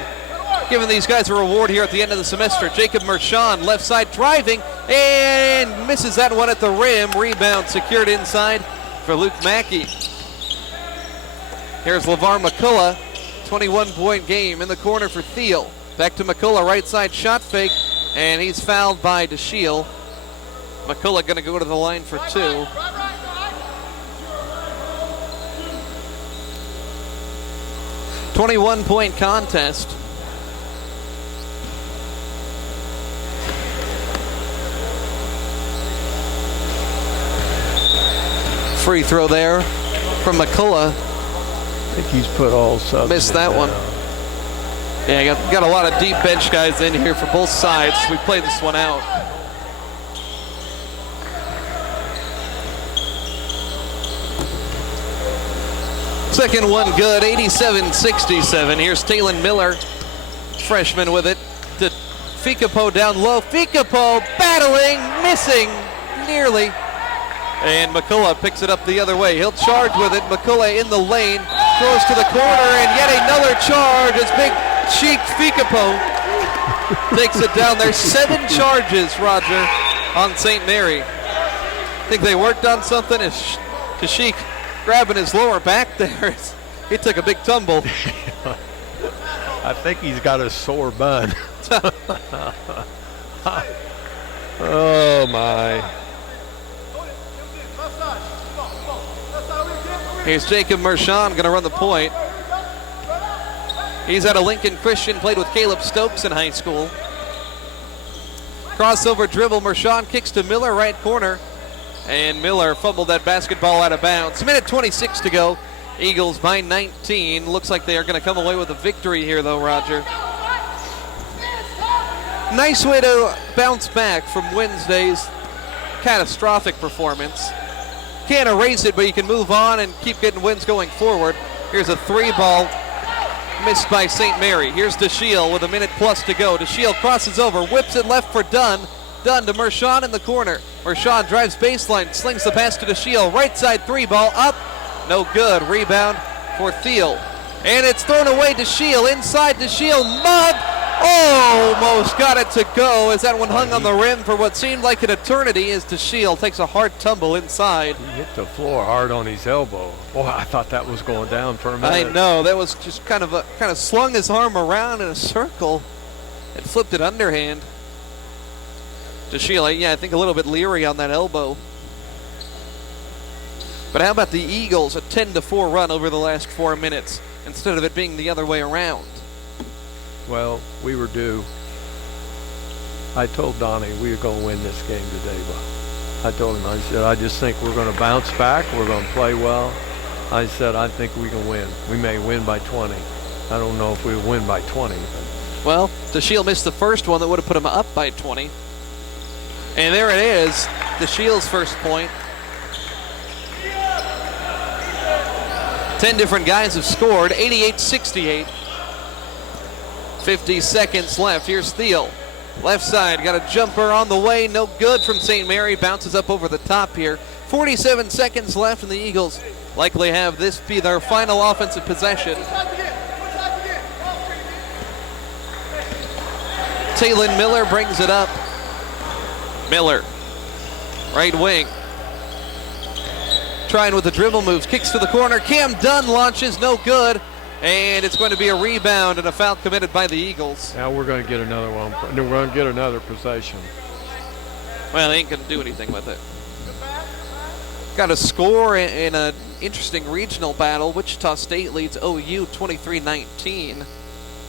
Giving these guys a reward here at the end of the semester. Jacob Mershon, left side driving, and misses that one at the rim. Rebound secured inside for Luke Mackey. Here's LeVar McCullough, 21-point game in the corner for Thiel. Back to McCullough, right side shot fake, and he's fouled by DeShiel. McCullough going to go to the line for 2. .21-point contest. Free throw there from McCullough. I think he's put all subs. Missed that one. Yeah, got a lot of deep bench guys in here for both sides. We played this one out. Second one good, 87-67. Here's Talon Miller, freshman with it. To Fikapo down low. Fikapo battling, missing, nearly. And McCullough picks it up the other way. He'll charge with it. McCullough in the lane, throws to the corner, and yet another charge as Big Sheik Fikapo takes it down there. 7 charges, Roger, on St. Mary. I think they worked on something. As Sheik grabbing his lower back there. He took a big tumble. I think he's got a sore bun. Oh, my. Here's Jacob Mershon going to run the point. He's out of Lincoln Christian, played with Caleb Stokes in high school. Crossover dribble, Mershon kicks to Miller, right corner. And Miller fumbled that basketball out of bounds. Minute 26 to go. Eagles by 19. Looks like they are going to come away with a victory here, though, Roger. Nice way to bounce back from Wednesday's catastrophic performance. Can't erase it, but you can move on and keep getting wins going forward. Here's a 3-ball missed by St. Mary. Here's DeShiel with a minute plus to go. DeShiel crosses over, whips it left for Dunn. Dunn to Mershon in the corner. Mershon drives baseline, slings the pass to DeShiel. Right side 3-ball up, no good. Rebound for Thiel. And it's thrown away. DeShiel inside. DeShiel mugged. Almost got it to go as that one hung on the rim for what seemed like an eternity as DeShiel takes a hard tumble inside. He hit the floor hard on his elbow. Boy, I thought that was going down for a minute. I know, that was just kind of slung his arm around in a circle and flipped it underhand. DeShiel, yeah, I think a little bit leery on that elbow. But how about the Eagles, a 10-4 run over the last 4 minutes instead of it being the other way around? Well, we were due. I told Donnie we were going to win this game today, but I told him, I said, I just think we're going to bounce back. We're going to play well. I said, I think we can win. We may win by 20. I don't know if we win by 20. But. Well, DeShiel missed the first one that would have put him up by 20. And there it is, DeShiel's first point. 10 different guys have scored, 88-68. 50 seconds left. Here's Thiel. Left side, got a jumper on the way. No good from St. Mary. Bounces up over the top here. 47 seconds left, and the Eagles likely have this be their final offensive possession. Talon Miller brings it up. Miller, right wing. Trying with the dribble moves, kicks to the corner. Cam Dunn launches, no good. And it's going to be a rebound and a foul committed by the Eagles. Now we're going to get another one. We're going to get another possession. Well, they ain't going to do anything with it. Got a score in an interesting regional battle. Wichita State leads OU 23-19.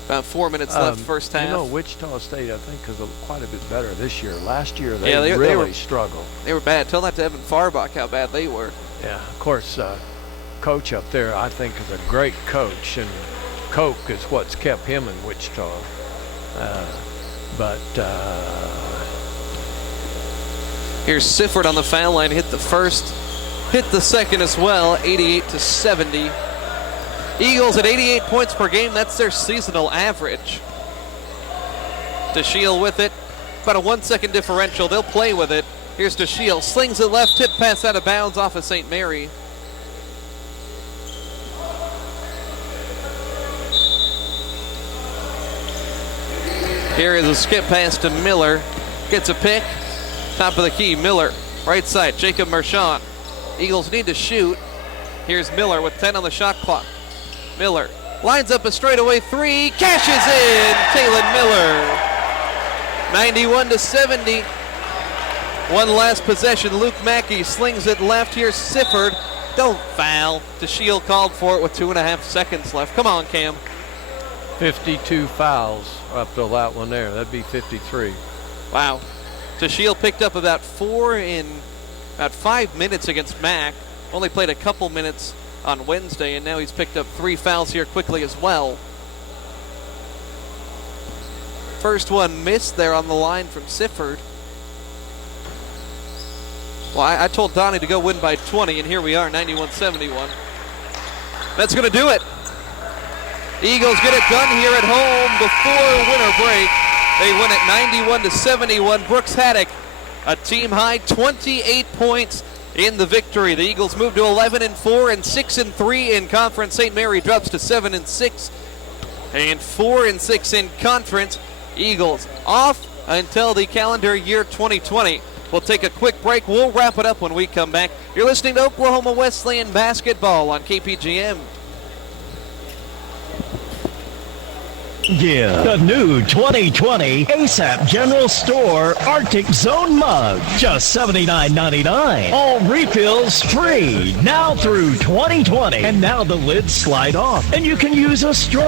About 4 minutes left first half. You know, Wichita State, I think, is quite a bit better this year. Last year, they really really struggled. They were bad. Tell that to Evan Farbach how bad they were. Yeah, of course, coach up there, I think, is a great coach, and Coke is what's kept him in Wichita. Here's Sifford on the foul line, hit the first, hit the second as well, 88-70. Eagles at 88 points per game, that's their seasonal average. DeShiel with it, about a 1 second differential, they'll play with it. Here's DeShiel, slings it left, tip pass out of bounds off of St. Mary. Here is a skip pass to Miller, gets a pick, top of the key, Miller, right side, Jacob Mershon. Eagles need to shoot. Here's Miller with 10 on the shot clock. Miller lines up a straightaway three, cashes in, Taylon Miller. 91-70. One last possession, Luke Mackey slings it left. Here's Sifford, don't foul. DeShiel called for it with 2.5 seconds left. Come on, Cam. 52 fouls up to that one there. That'd be 53. Wow. DeShiel picked up about 4 in about 5 minutes against Mack. Only played a couple minutes on Wednesday, and now he's picked up 3 fouls here quickly as well. First one missed there on the line from Sifford. Well, I told Donnie to go win by 20, and here we are, 91-71. That's going to do it. The Eagles get it done here at home before winter break. They win it 91-71. Brooks Haddock, a team-high 28 points in the victory. The Eagles move to 11-4 and 6-3 in conference. St. Mary drops to 7-6 and 4-6 in conference. Eagles off until the calendar year 2020. We'll take a quick break. We'll wrap it up when we come back. You're listening to Oklahoma Wesleyan basketball on KPGM. Yeah. The new 2020 ASAP General Store Arctic Zone mug. Just $79.99. All refills free. Now through 2020. And now the lids slide off. And you can use a straw.